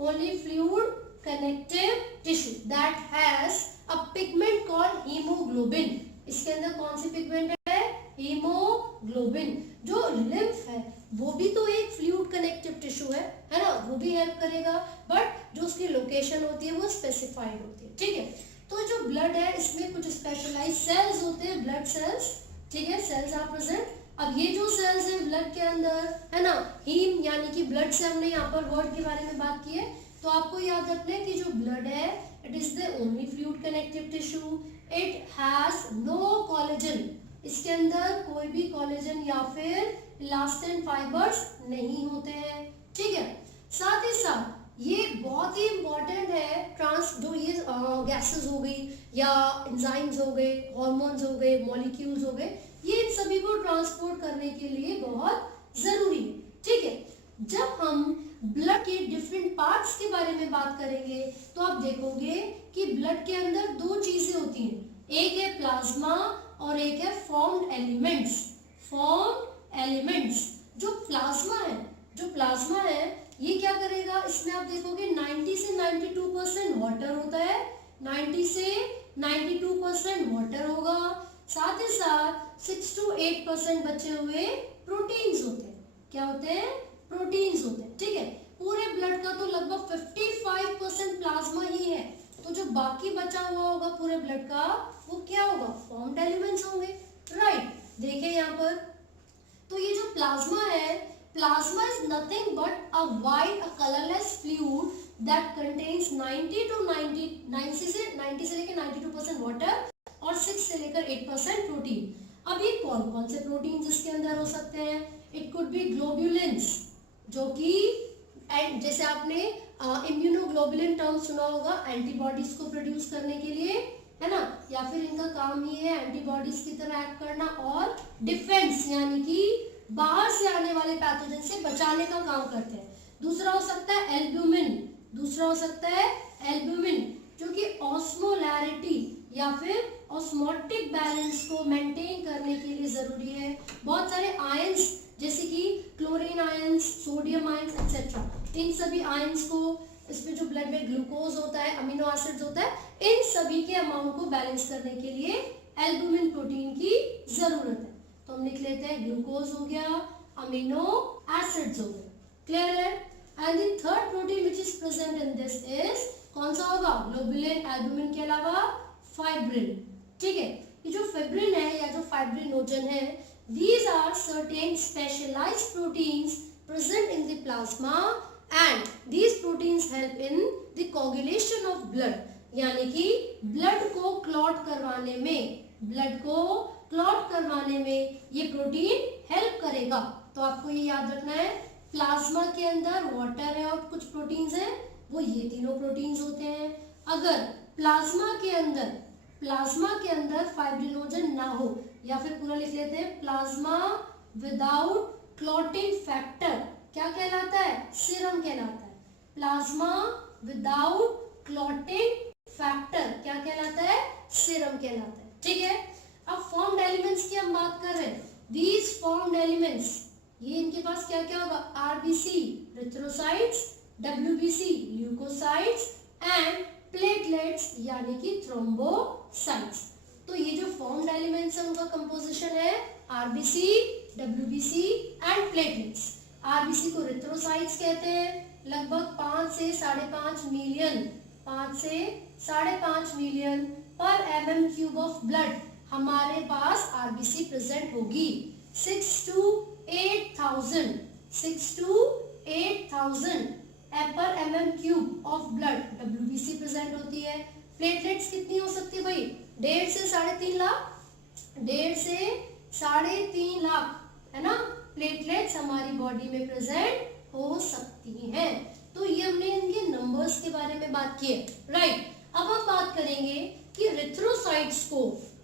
only fluid connective tissue that has a pigment called haemoglobin. इसके अंदर कौन सी पिगमेंट है? हीमोग्लोबिन। जो लिम्फ है वो भी तो एक फ्लूइड कनेक्टिव टिश्यू है ना, वो भी हेल्प करेगा, बट जो उसकी लोकेशन होती है वो स्पेसिफाइड होती है। ठीक है, तो जो ब्लड है इसमें कुछ स्पेशलाइज्ड सेल्स होते हैं, ब्लड सेल्स। ठीक है, सेल्स आर प्रेजेंट। अब ये जो सेल्स है ब्लड के अंदर है ना, हीम यानी कि ब्लड से हमने यहाँ पर वर्ड के बारे में बात की है, तो आपको याद रखना है कि जो ब्लड है it is the only fluid connective tissue, it has no collagen. इसके अंदर कोई भी कोलेजन या फिर इलास्टिन फाइबर्स नहीं होते हैं। ठीक है, साथ ही साथ ये बहुत ही इंपॉर्टेंट है, जो ये गैसेस हो गई या एंजाइम्स हो गए, हॉर्मोन्स हो गए, मॉलिक्यूल्स हो गए, ये इन सभी को ट्रांसपोर्ट करने के लिए बहुत जरूरी है। ठीक है, जब हम ब्लड के डिफरेंट पार्ट्स के बारे में बात करेंगे तो आप देखोगे कि ब्लड के अंदर दो चीजें होती हैं, एक है प्लाज्मा और एक है फॉर्म्ड एलिमेंट्स। फॉर्म्ड एलिमेंट्स, जो प्लाज्मा है ये क्या करेगा, इसमें आप देखोगे 90 से 92% वाटर होता है, 90 से 92% वाटर होगा, साथ ही साथ 6 to 8% बचे हुए प्रोटीन्स होते हैं। क्या होते हैं? प्रोटीन्स होते हैं। ठीक है, पूरे ब्लड का तो लगभग 55% प्लाज्मा ही है, तो जो बाकी बचा हुआ होगा पूरे ब्लड का वो क्या होगा? फॉर्म्ड एलिमेंट्स होंगे। राइट, देखिए यहाँ पर, तो ये जो प्लाज्मा है, plasma is nothing but a white, a colorless fluid that contains 90 से लेकर 92% water और 6 से लेकर 8% प्रोटीन। अब ये कौन कौन से प्रोटीन इसके अंदर हो सकते हैं? इट कुड बी ग्लोब्युलिन्स, जो कि जैसे आपने इम्यूनोग्लोबुलिन टर्म सुना होगा, एंटीबॉडीज को प्रोड्यूस करने के लिए, है ना, या फिर इनका काम ही है एंटीबॉडीज की तरह एक्ट करना और डिफेंस यानी कि बाहर से आने वाले पैथोजन से बचाने का काम करते हैं। दूसरा हो सकता है एल्ब्यूमिन, जो कि ऑस्मोलैरिटी या फिर ऑस्मोटिक बैलेंस को मेंटेन करने के लिए जरूरी है। बहुत सारे आयंस जैसे कि chlorine ions, sodium ions etcetera, इन सभी आयंस को, इसमें जो ब्लड में ग्लूकोज होता है, अमीनो एसिड्स होता है, इन सभी के अमाउंट को बैलेंस करने के लिए एल्ब्यूमिन प्रोटीन की जरूरत है। तो हम लिख लेते हैं ग्लूकोज हो गया, अमीनो एसिड्स हो गए। क्लियर है? And the third protein which is present in this is, कौन सा होगा? ग्लोबुलिन, एल्ब्यूमिन के अलावा फाइब्रिन। ठीक है, ये जो फाइब्रिन है या जो फाइब्रिनोजन है, these are certain specialized proteins present in the plasma and these proteins help in the coagulation of blood, यानी कि ब्लड को क्लॉट करवाने में ये प्रोटीन हेल्प करेगा। तो आपको ये याद रखना है, प्लाज्मा के अंदर वाटर है और कुछ प्रोटीन्स हैं, वो ये तीनों प्रोटीन्स होते हैं। अगर प्लाज्मा के अंदर फाइब्रिनोजन ना हो, या फिर पूरा लिख लेते हैं, प्लाज्मा विदाउट क्लॉटिंग फैक्टर क्या कहलाता है? सीरम कहलाता है। प्लाज्मा विदाउट क्लॉटिंग फैक्टर क्या कहलाता है? सीरम कहलाता है। ठीक है, अब फॉर्म्ड एलिमेंट्स की हम बात कर रहे हैं। दीज फॉर्म्ड एलिमेंट्स, ये इनके पास क्या क्या होगा? RBC erythrocytes, WBC leukocytes and platelets यानी कि थ्रोम्बोसाइट्स। तो ये जो फॉर्म्ड एलिमेंट्स है उनका कंपोजिशन है RBC, WBC and platelets. RBC को रिथ्रोसाइट्स कहते हैं, लगभग 5 से 5.5 मिलियन पर mm³ ऑफ ब्लड हमारे पास आरबीसी प्रेजेंट होगी। 6 to 8,000 पर mm³ of blood WBC present होती है। प्लेटलेट्स कितनी हो सकती है भाई? 1.5 से 3.5 लाख, है ना, प्लेटलेट्स हमारी बॉडी में प्रेजेंट हो सकती हैं। तो ये हमने इनके नंबर्स के बारे में बात की है। राइट, अब हम बात करेंगे कि एरिथ्रोसाइट्स को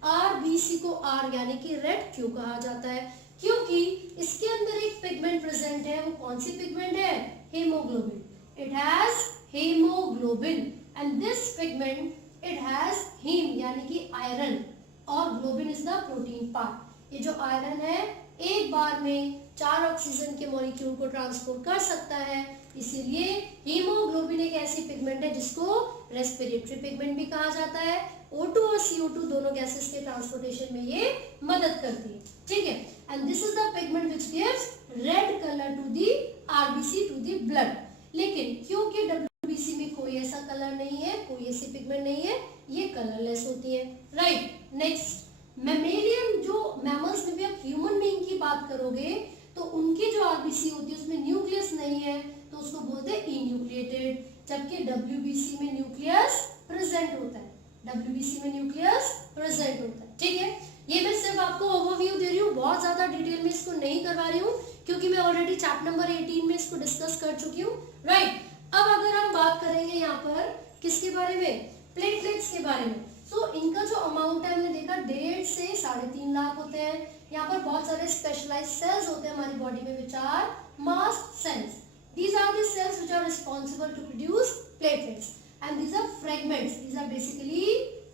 आरबीसी को आर यानी कि रेड क्यों कहा जाता है, क्योंकि इसके अंदर एक पिगमेंट प्रेजेंट है। वो कौन सी पिगमेंट है? Haemoglobin. It has haemoglobin and this pigment it has haem यानी कि आयरन और globin is the protein part. ये जो आयरन है एक बार में 4 ऑक्सीजन के मॉलिक्यूल को ट्रांसपोर्ट कर सकता है, इसीलिए हीमोग्लोबिन एक ऐसी पिगमेंट है जिसको रेस्पिरेटरी पिगमेंट भी कहा जाता है। O2 और CO2 दोनों गैसेस के ट्रांसपोर्टेशन में ये मदद करती है, ठीक है। And this is the pigment which gives red colour to the RBC to the blood. लेकिन क्योंकि डब्ल्यूबीसी में कोई ऐसा कलर नहीं है, कोई ऐसी पिगमेंट नहीं है, ये कलरलेस होती है, राइट। नेक्स्ट, मैमेलियन जो मैमल्स में भी आप ह्यूमन बीइंग की बात करोगे तो उनकी जो आरबीसी होती है उसमें न्यूक्लियस नहीं है, तो उसको बोलते हैं इन्यूक्लिएटेड। जबकि डब्ल्यूबीसी में न्यूक्लियस प्रेजेंट होता है, डब्ल्यूबीसी में न्यूक्लियस प्रेजेंट होता है, ठीक है। ये मैं सिर्फ आपको ओवरव्यू दे रही हूँ, बहुत ज्यादा डिटेल में इसको नहीं करवा रही हूँ क्योंकि मैं ऑलरेडी चैप्टर नंबर 18 में इसको डिस्कस कर चुकी हूँ, राइट। अब अगर हम बात करेंगे यहाँ पर किसके बारे में? प्लेटलेट्स के बारे में। इनका जो अमाउंट है हमने देखा 1.5 से 3.5 लाख होते हैं। यहाँ पर बहुत सारे स्पेशलाइज्ड सेल्स होते हैं हमारी बॉडी में which are mast cells. These are the cells which are responsible to produce platelets and these are fragments. These are basically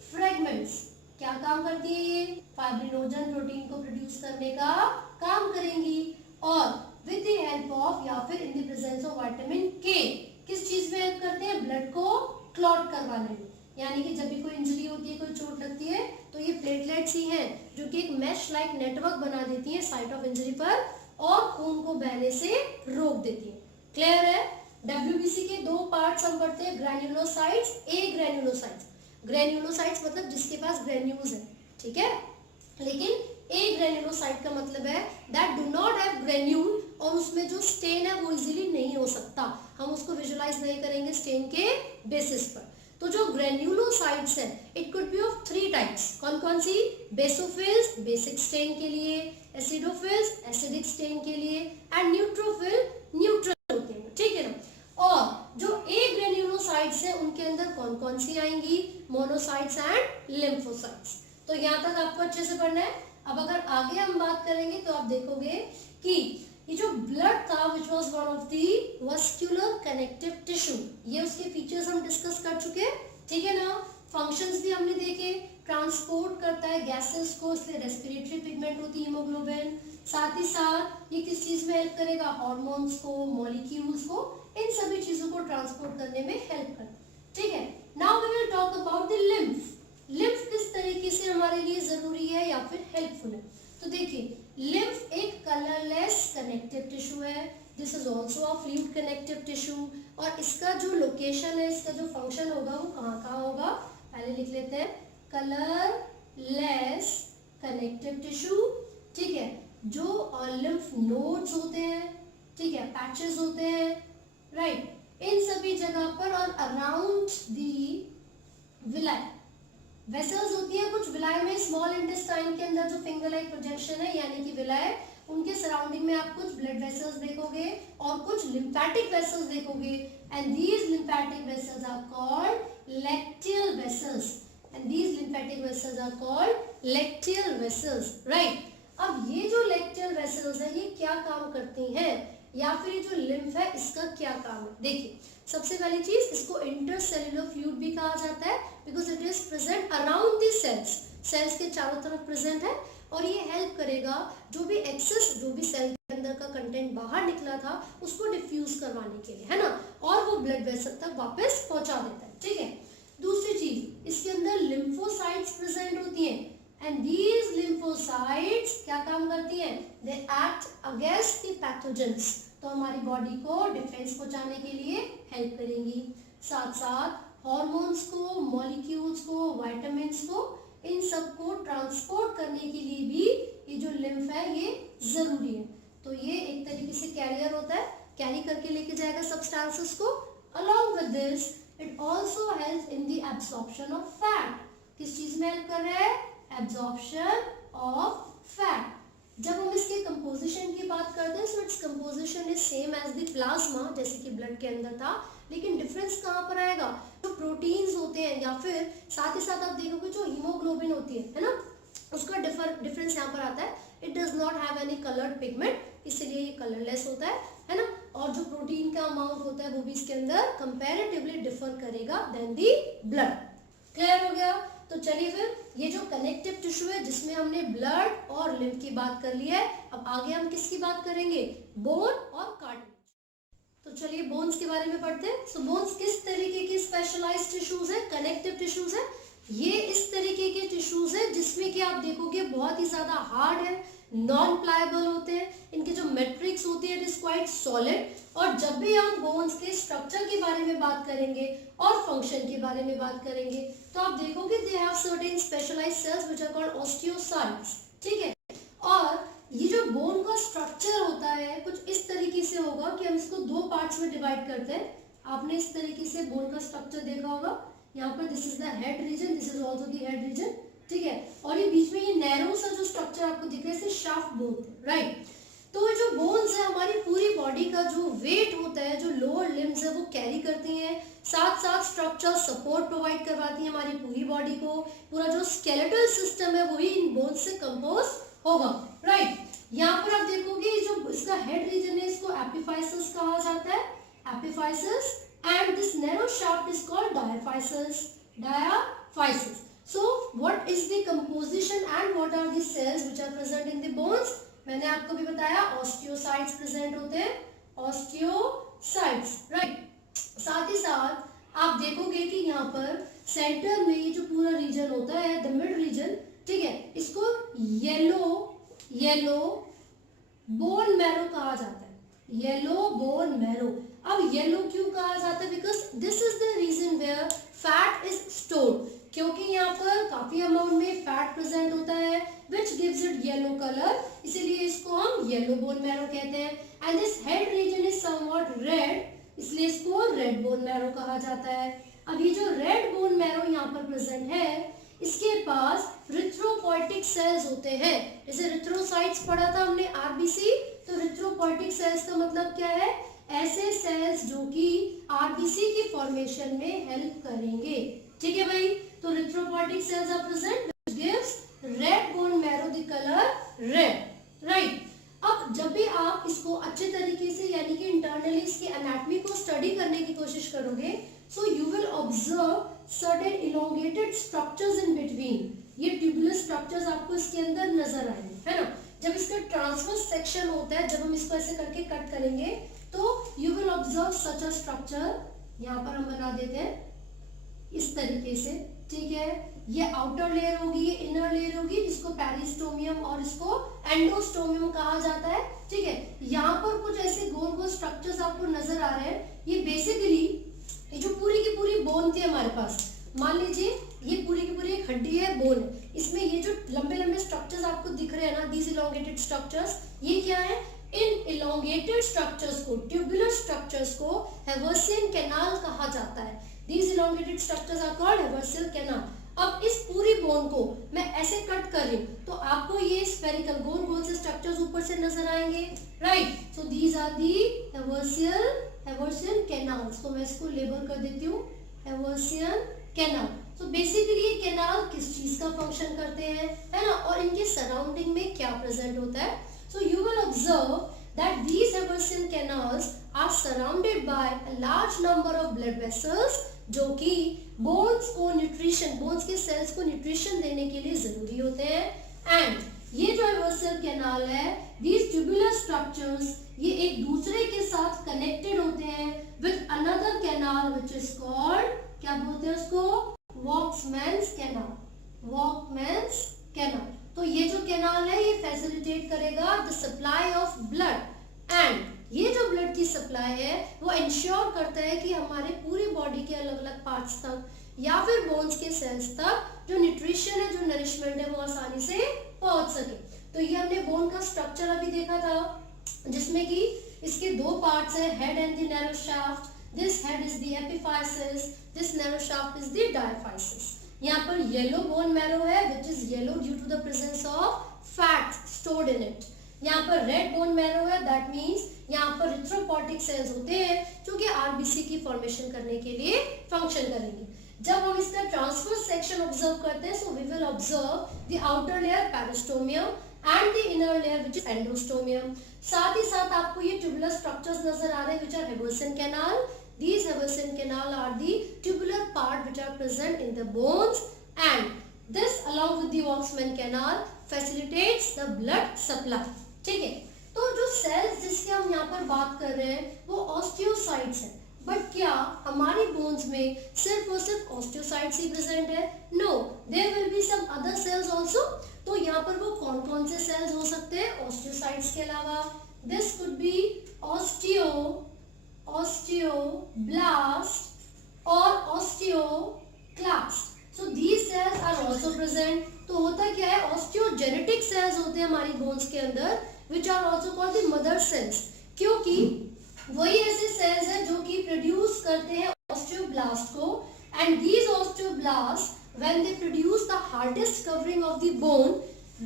fragments. क्या काम करती है ये? फाइब्रिनोजन प्रोटीन को प्रोड्यूस करने का काम करेंगी और with the help of या फिर in the presence of vitamin K किस चीज में हेल्प करते हैं? ब्लड को क्लॉट करवाने में। यानी कि जब भी कोई इंजरी होती है, कोई चोट लगती है तो ये प्लेटलेट्स ही हैं जो कि एक मैश लाइक नेटवर्क बना देती है साइट ऑफ इंजरी पर और खून को बहने से रोक देती है। क्लियर है? डब्ल्यूबीसी के 2 पार्ट्स हम पढ़ते हैं, ग्रैन्युलोसाइट्स, ए ग्रैन्युलोसाइट्स। ग्रैन्युलोसाइट्स मतलब जिसके पास ग्रैन्यूल्स है, ठीक है। लेकिन ए ग्रैन्युलोसाइट का मतलब है that do not have granule और उसमें जो स्टेन है वो इजीली नहीं हो सकता, हम उसको विजुलाइज नहीं करेंगे स्टेन के बेसिस पर। तो जो ग्रैन्युलोसाइट्स है it could be of 3 types. कौन कौन सी? बेसोफिल्स बेसिक स्टेन के लिए, एसिडोफिल्स एसिडिक स्टेन के लिए एंड न्यूट्रोफिल न्यूट्रल होते हैं, ठीक है ना। और जो ए ग्रैन्युलोसाइट्स है उनके अंदर कौन कौन सी आएंगी? Monocytes and lymphocytes. तो यहाँ तक आपको अच्छे से पढ़ना है। अब अगर आगे हम बात करेंगे तो आप देखोगे कि ये जो ब्लड था which was one of the vascular connective tissue, ये उसके फीचर्स हम डिस्कस कर चुके हैं, ठीक है ना। फंक्शंस भी हमने देखे, ट्रांसपोर्ट करता है गैसेस को, इसलिए रेस्पिरेटरी पिगमेंट होती है हीमोग्लोबिन। साथ ही साथ ये किस चीज में हेल्प करेगा? हार्मोन्स को, मॉलिक्यूल्स को, इन सभी चीजों को ट्रांसपोर्ट करने में हेल्प करता है, ठीक है। Now we will talk about the lymph. Lymph किस तरीके से हमारे लिए जरूरी है या फिर हेल्पफुल है? तो देखिए, लिम्फ एक कलरलेस कनेक्टिव टिश्यू है, this is also a fluid connective tissue और इसका जो लोकेशन है, इसका जो फंक्शन होगा वो कहाँ कहाँ होगा? पहले लिख लेते हैं, कलरलेस कनेक्टिव टिश्यू, ठीक है। जो लिम्फ नोड्स होते हैं, ठीक है, पैचेस होते हैं, राइट, इन सभी जगह पर और अराउंड दी विलाई वेसल्स होती है। कुछ विलाय में स्मॉल इंटेस्टाइन के अंदर जो फिंगर लाइक प्रोजेक्शन है यानी कि विलाय, उनके सराउंडिंग में आप कुछ ब्लड वेसल्स देखोगे और कुछ लिम्फेटिक वेसल्स देखोगे and these lymphatic vessels are called lacteal vessels and these lymphatic vessels are called lacteal vessels, right. अब ये जो लैक्टियल वेसल्स है ये क्या काम करती हैं या फिर ये जो लिम्फ है इसका क्या काम है? देखिए, सबसे पहली चीज, इसको इंटरसेल्युलर फ्लूइड भी कहा जाता है because it is present around the cells, cells के चारों तरफ प्रेजेंट है और ये हेल्प करेगा जो भी एक्सेस, जो भी सेल के अंदर का कंटेंट बाहर निकला था उसको डिफ्यूज करवाने के लिए, है ना, और वो ब्लड वेसल तक वापस पहुंचा देता है, ठीक है। दूसरी चीज, इसके अंदर लिम्फोसाइट्स प्रेजेंट होती हैं एंड दीज लिम्फोसाइट्स क्या काम करती हैं? They act against the pathogens, तो हमारी बॉडी को डिफेंस पहुंचाने के लिए हेल्प करेंगी। साथ साथ हार्मोन्स को, मॉलिक्यूल्स को, विटामिन्स को, इन सबको ट्रांसपोर्ट करने के लिए भी ये जो लिम्फ है ये जरूरी है। तो ये एक तरीके से कैरियर होता है, कैरी करके लेके जाएगा सब्सटेंसेस को। Along with this it also helps in the absorption of fat. किस चीज में हेल्प कर रहा है? Absorption of fat. जब हम इसके कंपोजिशन की बात करते हैं so it's composition is same as the plasma, जैसे कि ब्लड के अंदर था, लेकिन डिफरेंस कहाँ पर आएगा, जो प्रोटीन्स होते हैं या फिर साथ ही साथ आप देखोगे जो हीमोग्लोबिन होती है ना, उसका डिफरेंस यहाँ पर आता है। It does not have any coloured pigment, इसलिए ये कलरलेस होता है ना। और जो प्रोटीन का अमाउंट होता है वो भी इसके अंदर कंपैरेटिवली डिफर करेगा देन दी ब्लड। क्लियर हो गया। तो चलिए फिर ये जो कनेक्टिव टिश्यू है जिसमें हमने ब्लड और लिम्फ की बात कर ली है, अब आगे हम किसकी बात करेंगे, बोन और कार्टिलेज। तो चलिए बोन्स के बारे में पढ़ते हैं। सो बोन्स किस तरीके की स्पेशलाइज्ड टिश्यूज है, कनेक्टिव टिश्यूज है। ये इस तरीके के टिश्यूज है जिसमें कि आप देखोगे बहुत ही ज्यादा हार्ड है, नॉन प्लायबल होते हैं, इनके जो मैट्रिक्स होती है इट इज क्वाइट सॉलिड। और जब भी हम बोन्स के स्ट्रक्चर के बारे में बात करेंगे और फंक्शन के बारे में बात करेंगे तो आप देखोगे they have certain specialized cells which are called osteocytes, ठीक है। और ये जो बोन का स्ट्रक्चर होता है कुछ इस तरीके से होगा कि हम इसको दो पार्ट्स में डिवाइड करते हैं। आपने इस तरीके से बोन का स्ट्रक्चर देखा होगा, यहाँ पर this is the head region, this is also the head region, ठीक है। और ये बीच में ये नैरो सा जो स्ट्रक्चर आपको दिख रहा है इसे शाफ्ट बोलते हैं, राइट। तो जो बोन्स है हमारी पूरी बॉडी का जो वेट होता है, जो लोअर लिम्स है वो कैरी करती हैं, साथ साथ स्ट्रक्चर सपोर्ट प्रोवाइड करवाती है हमारी पूरी बॉडी को। पूरा जो स्केलेटल सिस्टम है वही इन बोन्स से कंपोज होगा, राइट। यहाँ पर आप देखोगे जो इसका हेड रीजन है इसको एपिफाइसिस कहा जाता है, epiphysis, and this narrow shaft is called diaphysis, diaphysis. So what is the composition and what are the cells which are present in the bones? मैंने आपको भी बताया ऑस्टियोसाइट्स प्रेजेंट होते हैं, ऑस्टियोसाइट्स, राइट। साथ ही साथ आप देखोगे कि यहाँ पर सेंटर में ये जो पूरा रीजन होता है द मिड रीजन, ठीक है, इसको येलो बोन मैरो कहा जाता है, येलो बोन मैरो। अब येलो क्यों कहा जाता है, because this is the region where fat is stored, क्योंकि यहाँ पर काफी अमाउंट में फैट प्रेजेंट होता है which gives it yellow color, इसीलिए इसको हम येलो बोन मैरो कहते हैं। And this head region is somewhat red, इसलिए इसको रेड बोन मैरो कहा जाता है। अब ये जो रेड बोन मैरो यहाँ पर प्रेजेंट है इसके पास रिथ्रोपोइटिक सेल्स होते हैं। जैसे रिथ्रोसाइट्स पढ़ा था हमने आरबीसी, तो रिथ्रोपोइटिक सेल्स का मतलब क्या है, ऐसे सेल्स जो कि आरबीसी की फॉर्मेशन में हेल्प करेंगे, ठीक है भाई। तो erythropoietic cells are present which gives red bone marrow the colour red, right. अब जब भी आप इसको अच्छे तरीके से यानी कि इंटरनली इसके एनाटॉमी को स्टडी करने की कोशिश करोगे so you will observe certain elongated structures in between. ये ट्यूबुलर स्ट्रक्चर्स आपको इसके अंदर नजर आएंगे, है ना। जब इसका ट्रांसवर्स सेक्शन होता है, जब हम इसको ऐसे करके कट करेंगे तो you will observe such a structure, यहाँ पर हम बना देते हैं इस तरीके से, ठीक है। ये आउटर लेयर होगी, ये इनर लेयर होगी, जिसको पेरिस्टोमियम और इसको एंडोस्टोमियम कहा जाता है, ठीक है। यहाँ पर कुछ ऐसे गोल गोल स्ट्रक्चर्स आपको नजर आ रहे हैं। ये बेसिकली ये जो पूरी की पूरी बोन थी हमारे पास, मान लीजिए ये पूरी की पूरी एक हड्डी है, बोन है, इसमें ये जो लंबे लंबे स्ट्रक्चर्स आपको दिख रहे हैं ना, दीज इलोंगेटेड स्ट्रक्चर्स, ये क्या है, इन इलोंगेटेड स्ट्रक्चर्स को, ट्यूबुलर स्ट्रक्चर्स को हेवर्सियन कैनाल कहा जाता है। These elongated structures are called Haversial canal. अब इस पूरी बोन को मैं ऐसे कट कर रही हूँ तो आपको ये स्फेरिकल गोल गोल से स्ट्रक्चर्स ऊपर से नजर आएंगे, right. So these are the haversian canals. तो मैं इसको लेबल कर देती हूँ हेवर्सियन कैनाल। सो बेसिकली ये कैनाल किस चीज का फंक्शन करते हैं, है ना, और इनके सराउंडिंग में क्या प्रेजेंट होता है। सो you will observe that these Haversian canals are surrounded by a large number of blood vessels जो कि बोन्स को न्यूट्रिशन, बोन्स के सेल्स को न्यूट्रिशन देने के लिए जरूरी होते हैं। एंड ये जो Haversian कैनाल है, these tubular structures ये एक दूसरे के साथ कनेक्टेड होते हैं with another canal which is called, क्या बोलते हैं उसको, Walkman's canal, Walkman's canal। तो ये जो कैनाल है ये फैसिलिटेट करेगा the supply of blood, and ये जो ब्लड की सप्लाई है वो इंश्योर करता है कि हमारे पूरी बॉडी के अलग अलग पार्ट्स तक या फिर बोन्स के सेल्स तक जो न्यूट्रिशन है, जो नरिशमेंट है वो आसानी से पहुंच सके। तो ये हमने बोन का स्ट्रक्चर अभी देखा था जिसमें कि इसके दो पार्ट्स है, head and the narrow shaft. This head is the epiphysis, this narrow shaft is the diaphysis. यहाँ पर येलो बोन मैरो है which is yellow due to the presence of fat stored in it। यहाँ पर red bone marrow है, that means यहाँ पर इरिथ्रोपोइटिक sales होते हैं जो कि आरबीसी की फॉर्मेशन करने के लिए फंक्शन करेंगे। जब हम इसका ट्रांसवर्स सेक्शन ऑब्जर्व करते हैं, so we will observe the outer layer periosteum and the inner layer which is endosteum. साथ ही साथ आपको ये ट्यूबुलर स्ट्रक्चर्स नजर आ रहे हैं which are haversian canal. These Heberson canal are the tubular part which are present in the bones, and this along with the Waxman canal facilitates the blood supply. ठीक है, तो जो सेल्स जिसकी हम यहाँ पर बात कर रहे हैं वो ऑस्टियोसाइट्स हैं। बट क्या हमारी बोन्स में सिर्फ और सिर्फ ऑस्टियोसाइट्स ही प्रेजेंट है? No, there will be some other cells also. तो यहाँ पर वो कौन कौन से सेल्स हो सकते हैं ऑस्टियोसाइट्स के अलावा? This could B osteoblast or osteoclast. So these cells are also present. तो होता क्या है, osteogenetic cells होते हैं हमारी bones के अंदर which are also called the mother cells, क्योंकि वही ऐसे cells हैं जो कि produce करते हैं osteoblast को, and these osteoblasts when they produce the hardest covering of the bone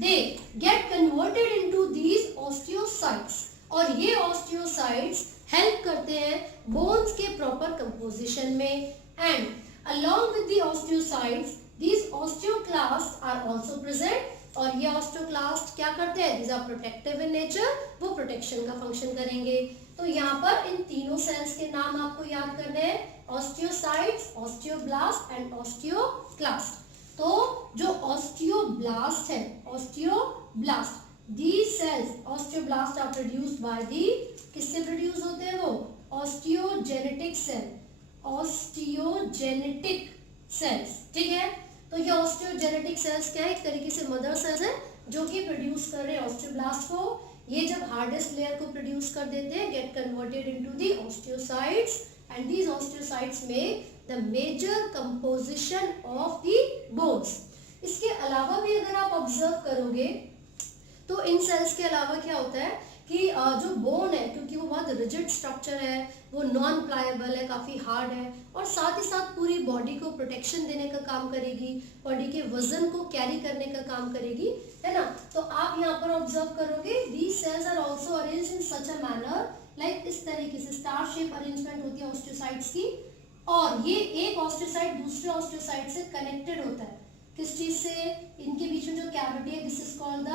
they get converted into these osteocytes, और ये osteocytes हेल्प करते हैं बोन्स के प्रॉपर कंपोजिशन में। And along with the osteocytes these osteoclast are also present, और ये osteoclast क्या करते हैं? These are protective in nature, वो प्रोटेक्शन का फंक्शन करेंगे। तो यहाँ पर इन तीनों सेल्स के नाम आपको याद करने हैं, ऑस्टियोसाइट्स, ऑस्टियोब्लास्ट एंड ऑस्टियोक्लास्ट। तो जो ऑस्टियोब्लास्ट है, osteoblast, these cells osteoblasts are produced by the, किससे प्रोड्यूस होते हैं वो? ऑस्टियोजेनेटिक सेल, ऑस्टियोजेनेटिक सेल्स। ठीक है, तो ये ऑस्टियोजेनेटिक सेल्स क्या है? एक तरीके से मदर सेल्स है जो कि प्रोड्यूस कर रहे हैं ऑस्टियोब्लास्ट को। ये जब हार्डेस्ट लेयर को प्रोड्यूस कर देते हैं, get converted into the osteocytes, and these osteocytes make the major composition of the bones. इसके अलावा भी अगर आप ऑब्जर्व करोगे तो इन सेल्स के अलावा क्या होता है कि जो बोन है, क्योंकि वो बहुत रिजिड स्ट्रक्चर है, वो नॉन प्लायबल है, काफी हार्ड है, और साथ ही साथ पूरी बॉडी को प्रोटेक्शन देने का काम करेगी, बॉडी के वजन को कैरी करने का काम करेगी, है ना। तो आप यहाँ पर ऑब्जर्व करोगे these cells are also arranged in such a manner, like इस तरीके से स्टार शेप अरेंजमेंट होती है ऑस्टियोसाइट्स की, और ये एक ऑस्टियोसाइट दूसरे ऑस्टियोसाइट से कनेक्टेड होता है। किस चीज से? इनके बीच में जो कैविटी है, this is called the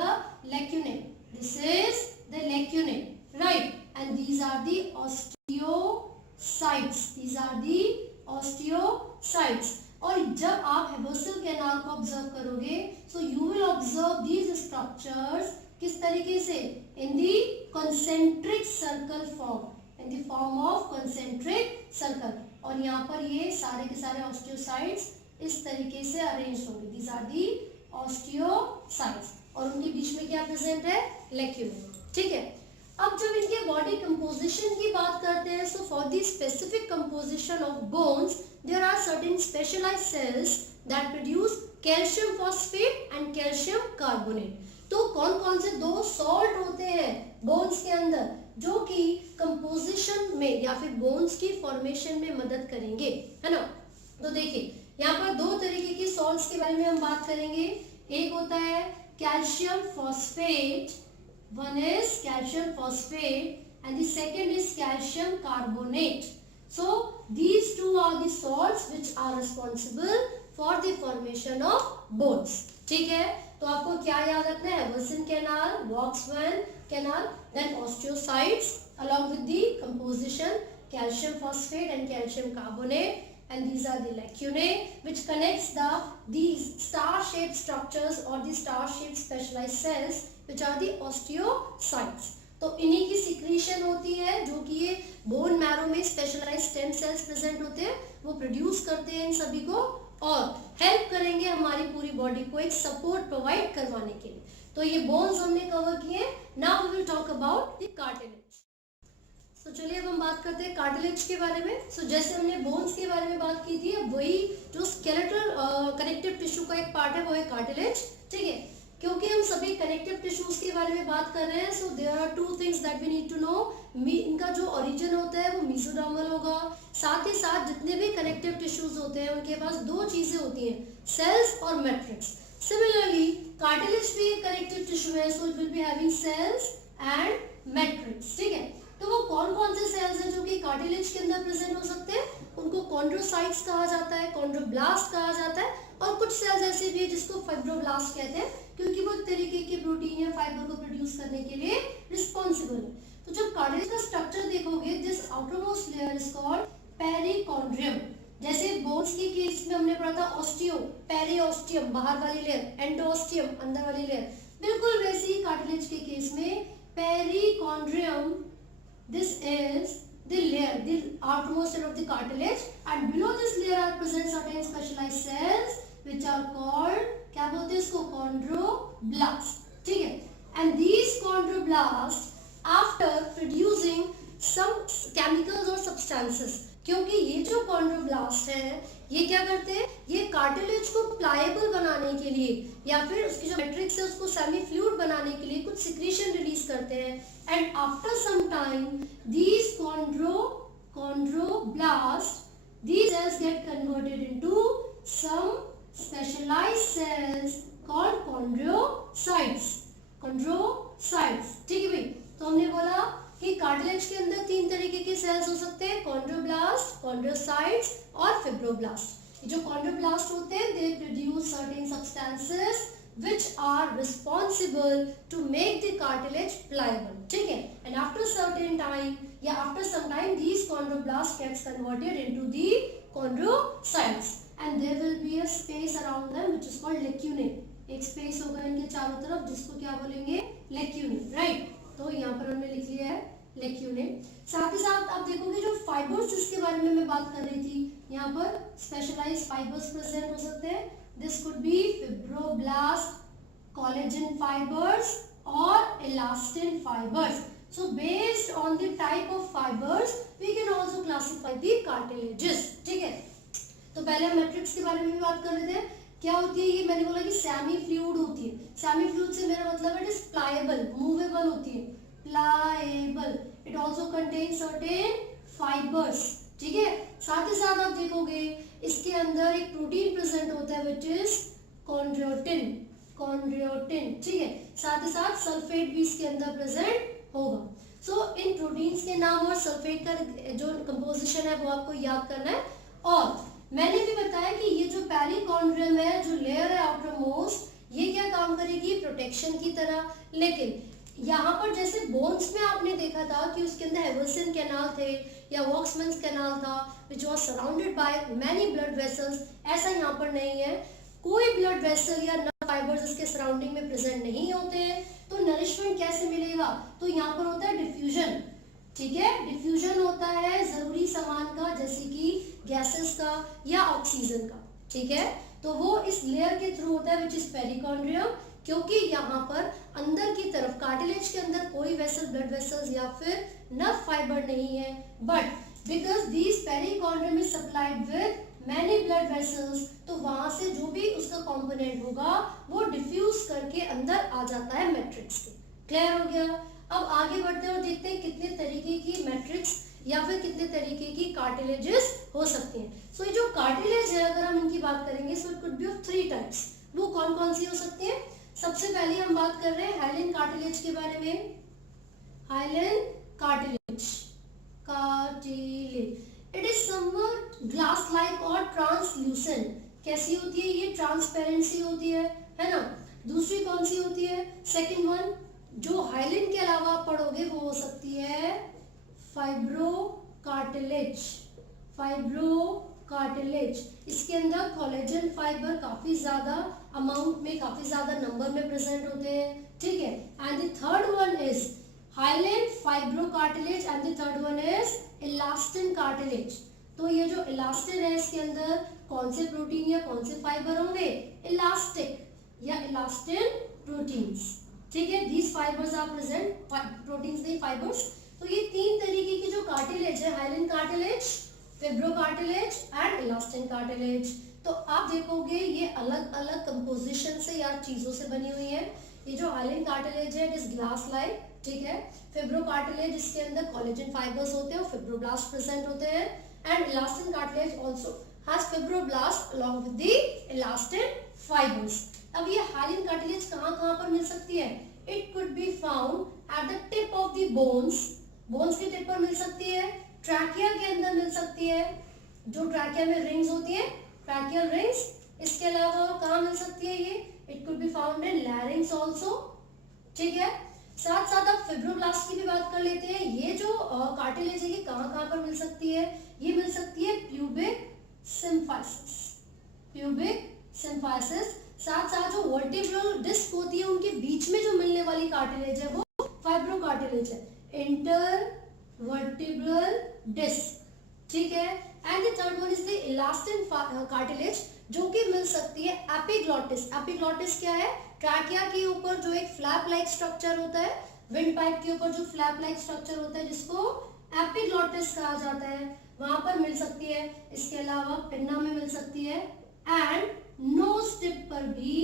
lacunae, this is the lacunae, right, and these are the osteocytes, these are the osteocytes. और जब आप हेबर्सल कैनाल को ऑब्जर्व करोगे, so you will observe these structures किस तरीके से? In the concentric circle form, in the form of concentric circle, और यहाँ पर ये सारे के सारे ऑस्टियोसाइट्स इस तरीके से अरेंज होंगे, दीज आर दी ऑस्टियोसाइट्स, और उनके बीच में क्या प्रेजेंट है? लेक्यूले। ठीक है, अब जब इनके बॉडी कंपोजिशन की बात करते हैं, so for the specific composition of bones there are certain specialized cells that produce calcium phosphate and calcium carbonate. तो कौन कौन से दो सॉल्ट होते हैं बोन्स के अंदर जो कि कंपोजिशन में या फिर बोन्स की फॉर्मेशन में मदद करेंगे, है ना। तो देखिए यहाँ पर दो तरीके की सॉल्ट्स के बारे में हम बात करेंगे। एक होता है calcium phosphate, one is calcium phosphate and the second is calcium carbonate. So these two are the salts which are responsible for the formation of bones. ठीक है, तो आपको क्या याद रखना है? हेबर्सन कैनाल, वॉक्समैन canal, then osteocytes along with the composition calcium phosphate and calcium carbonate, and these are the lacunae which connects these star shaped structures or the star shaped specialized cells which are the osteocytes। तो इन्हीं की secretion होती है जो कि ये bone marrow में specialised stem cells present होते हैं, वो प्रोड्यूस करते हैं इन सभी को और हेल्प करेंगे हमारी पूरी बॉडी को एक सपोर्ट प्रोवाइड करवाने के लिए। तो ये बोन्स हमने कवर किए। Now we will talk about the cartilage. तो चलिए अब हम बात करते हैं कार्टिलेज के बारे में। सो जैसे हमने बोन्स के बारे में बात की थी, अब वही जो स्केलेटल कनेक्टिव टिश्यू का एक पार्ट है वो है कार्टिलेज। ठीक है, क्योंकि हम सभी कनेक्टिव टिश्यूज के बारे में बात कर रहे हैं, so there are two things that we need to know. इनका जो ओरिजिन होता है वो मेसोडर्मल होगा। साथ ही साथ जितने भी कनेक्टिव टिश्यूज होते हैं उनके पास दो चीजें होती हैं, सेल्स और मैट्रिक्स। सिमिलरली कार्टिलेज भी एक कनेक्टिव टिश्यू है, so it will be having cells and matrix. ठीक है, तो वो कौन कौन से सेल्स हैं जो कि कार्टिलेज के अंदर प्रेजेंट हो सकते हैं? उनको कॉन्ड्रोसाइट्स कहा जाता है, कॉन्ड्रोब्लास्ट कहा जाता है, और कुछ सेल्स ऐसे भी है जिसको फाइब्रोब्लास्ट कहते हैं, क्योंकि वो एक तरीके के प्रोटीन या फाइबर को प्रोड्यूस करने के लिए रिस्पॉन्सिबल है। तो जब कार्टिलेज का स्ट्रक्चर देखोगे, this outermost layer is called perichondrium. जैसे बोन्स की केस में हमने पढ़ा था ऑस्टियो, पेरिओस्टियम बाहर वाली लेयर, एंडोस्टियम अंदर वाली लेयर, बिल्कुल वैसे ही कार्टिलेज के केस में perichondrium, this is the layer, the outermost layer of the cartilage, and below this layer are present certain specialized cells which are called, क्या बोलते हैं इसको, chondroblast। ठीक है, and these chondroblasts after producing some chemicals or substances, क्योंकि ये जो chondroblast है ये क्या करते हैं, ये कार्टिलेज को प्लायबल बनाने के लिए या फिर उसकी जो मैट्रिक्स है उसको सेमी फ्लूइड बनाने के लिए कुछ सिक्रीशन रिलीज करते हैं। And after some time these chondroblasts, these cells get converted into some specialized cells called chondrocytes। ठीक है भाई, तो हमने बोला कि कार्टिलेज के अंदर तीन तरीके के सेल्स हो सकते हैं, कॉन्ड्रोब्लास्ट, कॉन्ड्रोसाइट्स और फिब्रोब्लास्ट। जो कॉन्ड्रोब्लास्ट होते हैं they produce certain substances which are responsible to make the cartilage pliable। ठीक है, and after certain time या after some time these chondroblasts gets converted into the chondrocytes and there will be a space around them which is called lacunae। एक space होगा इनके चारों तरफ जिसको क्या बोलेंगे, lacunae, राइट। तो यहाँ पर हमने लिख लिया है lacunae। साथ ही साथ आप देखोगे जो फाइबर्स जिसके बारे में मैं बात कर रही थी, यहाँ पर स्पेशलाइज्ड फाइबर्स प्रेजेंट हो सकते हैं। This could be fibroblast, collagen fibers or elastin fibers। So based on the type of fibers, we can also classify the cartilages। ठीक है, तो पहले हम मैट्रिक्स के बारे में भी बात कर रहे थे। क्या होती है ये, मैंने बोला कि सेमी फ्लूइड होती है। सेमी फ्लूइड से मेरा मतलब है इट इज प्लायबल, मूवेबल होती है, pliable. It also contain certain fibres. ठीक है, साथ ही साथ आप देखोगे इसके अंदर एक प्रोटीन प्रेजेंट होता है विच इज कॉन्ड्रोटिन। ठीक है, साथ ही साथ सल्फेट भी इसके अंदर प्रेजेंट होगा। सो इन प्रोटीन्स के नाम और सल्फेट का जो कंपोजिशन है वो आपको याद करना है। और मैंने भी बताया कि ये जो पेरिकॉन्ड्रियम है, जो लेयर है आउटर मोस्ट, ये क्या काम करेगी, प्रोटेक्शन की तरह। लेकिन यहाँ पर जैसे बोन्स में आपने देखा था कि उसके अंदर हेवल्सन कैनाल थे या वॉक्समैन्स कैनाल था which was surrounded by many blood vessels, ऐसा यहाँ पर नहीं है। कोई ब्लड वेसल या नर्व फाइबर्स इसके सराउंडिंग में प्रेजेंट नहीं होते हैं। तो नरिशमेंट कैसे मिलेगा, तो यहाँ पर होता है डिफ्यूजन। ठीक है, डिफ्यूजन होता है जरूरी सामान का, जैसे कि गैसेस का या ऑक्सीजन का। ठीक है, तो वो इस लेयर के थ्रू होता है विच इज पेरिकॉन्ड्रियम, क्योंकि यहाँ पर अंदर की तरफ कार्टिलेज के अंदर कोई वेसल, ब्लड वेसल्स या फिर नर्व फाइबर नहीं है, but because this perichondrium is supplied with many blood vessels, तो वहां से जो भी उसका कंपोनेंट होगा वो डिफ्यूज करके अंदर आ जाता है मैट्रिक्स के। क्लियर हो गया? अब आगे बढ़ते हैं और देखते हैं कितने तरीके की मैट्रिक्स या फिर कितने तरीके की कार्टिलेजेस हो सकती हैं। सो ये जो कार्टिलेज है अगर हम इनकी बात करेंगे, so it could be of 3 types. वो कौन कौन सी हो सकती है? सबसे पहले हम बात कर रहे हैं हाइलेन कार्टिलेज के बारे में। Hyaline cartilage, it is somewhat glass like और ट्रांसल्यूसेंट। कैसी होती है ये? ट्रांसपेरेंसी होती है ना। दूसरी कौन सी होती है? सेकंड वन जो हाइलेन के अलावा आप पढ़ोगे वो हो सकती है फाइब्रोकार्टिलेज। फाइब्रोकार्टिलेज, इसके अंदर कोलेजन फाइबर काफी ज्यादा अमाउंट में, काफी ज्यादा नंबर में प्रेजेंट होते हैं। ठीक है, and the third one is hyaline fibrocartilage and the third one is elastin cartilage. तो ये जो इलास्टिन है इसके अंदर कौन से प्रोटीन या कौन से फाइबर होंगे? इलास्टिक या इलास्टिन प्रोटीन्स। ठीक है, these fibres are present, proteins नहीं फाइबर्स। तो ये 3 तरीके की जो कार्टिलेज है, hyaline cartilage, fibrocartilage and elastin cartilage. तो आप देखोगे ये अलग अलग कंपोजिशन से या चीजों से बनी हुई है। ये जो हाइलेन कार्टिलेज है इट इज ग्लास लाइक। ठीक है, फिब्रोकार्टिलेज इसके अंदर कोलेजन फाइबर्स होते हैं और फिब्रोब्लास्ट प्रेजेंट होते हैं, and elastin cartilage also has fibroblast along with the elastin fibres. अब ये हाइलेन कार्टिलेज कहाँ-कहाँ पर मिल सकती है? It could be found at the tip of the bones, bones के टिप पर मिल सकती है, ट्रैकिया के अंदर मिल सकती है, जो ट्रैकिया में रिंग्स होती है, ट्रैकियल रिंग्स। इसके अलावा और कहाँ मिल सकती है ये? It could be found in लैरिंग्स also, ठीक है। साथ साथ आप फिब्रोब्लास्ट की भी बात कर लेते हैं। ये जो कार्टिलेज है ये कहाँ कहाँ पर मिल सकती है? ये मिल सकती है प्यूबिक सिम्फाइसिस, प्यूबिक सिम्फाइसिस। साथ साथ जो वर्टिब्रल डिस्क होती है उनके बीच में जो मिलने वाली कार्टिलेज है वो फाइब्रो कार्टिलेज है, इंटर वर्टिब्रल डिस्क, ठीक है। And the third one is the elastin cartilage, जो कि मिल सकती है एपिग्लॉटिस। एपिग्लॉटिस क्या है? ट्रैकिया के ऊपर जो एक फ्लैप लाइक स्ट्रक्चर होता है, विंड पाइप के ऊपर जो फ्लैप लाइक स्ट्रक्चर होता है जिसको एपिग्लॉटिस कहा जाता है, वहां पर मिल सकती है। इसके अलावा पिन्ना में मिल सकती है एंड नोज टिप पर भी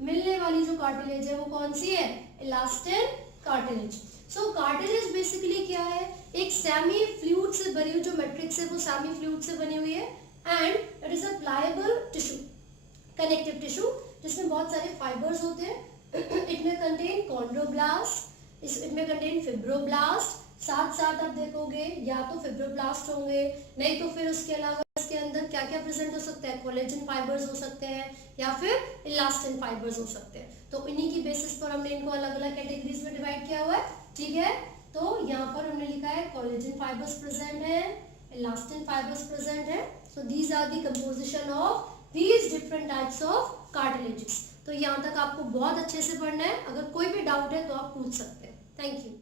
मिलने वाली जो कार्टिलेज है वो कौन सी है? Elastin cartilage. So cartilage basically क्या है? एक सेमी फ्लूइड से बनी हुई, जो मैट्रिक्स है वो सेमी फ्लूइड से बनी हुई है and it is a pliable tissue, connective tissue, जिसमें बहुत सारे फाइबर्स होते हैं। इट में कंटेन कॉन्ड्रोब्लास्ट, इट में कंटेन फिब्रोब्लास्ट। साथ साथ आप देखोगे या तो फिब्रोब्लास्ट होंगे, नहीं तो फिर उसके अलावा इसके अंदर क्या क्या प्रेजेंट हो सकता है? कोलेजन फाइबर्स हो सकते हैं या फिर इलास्टिन फाइबर्स हो सकते हैं। तो इन्हीं की बेसिस पर हमने इनको अलग अलग कैटेगरीज में डिवाइड किया हुआ है, ठीक है। तो यहाँ पर हमने लिखा है कोलेजन फाइबर्स प्रेजेंट है, इलास्टिन फाइबर्स प्रेजेंट है। So these are the composition of these different types of cartilages. तो यहाँ तक आपको बहुत अच्छे से पढ़ना है। अगर कोई भी डाउट है तो आप पूछ सकते हैं। Thank you.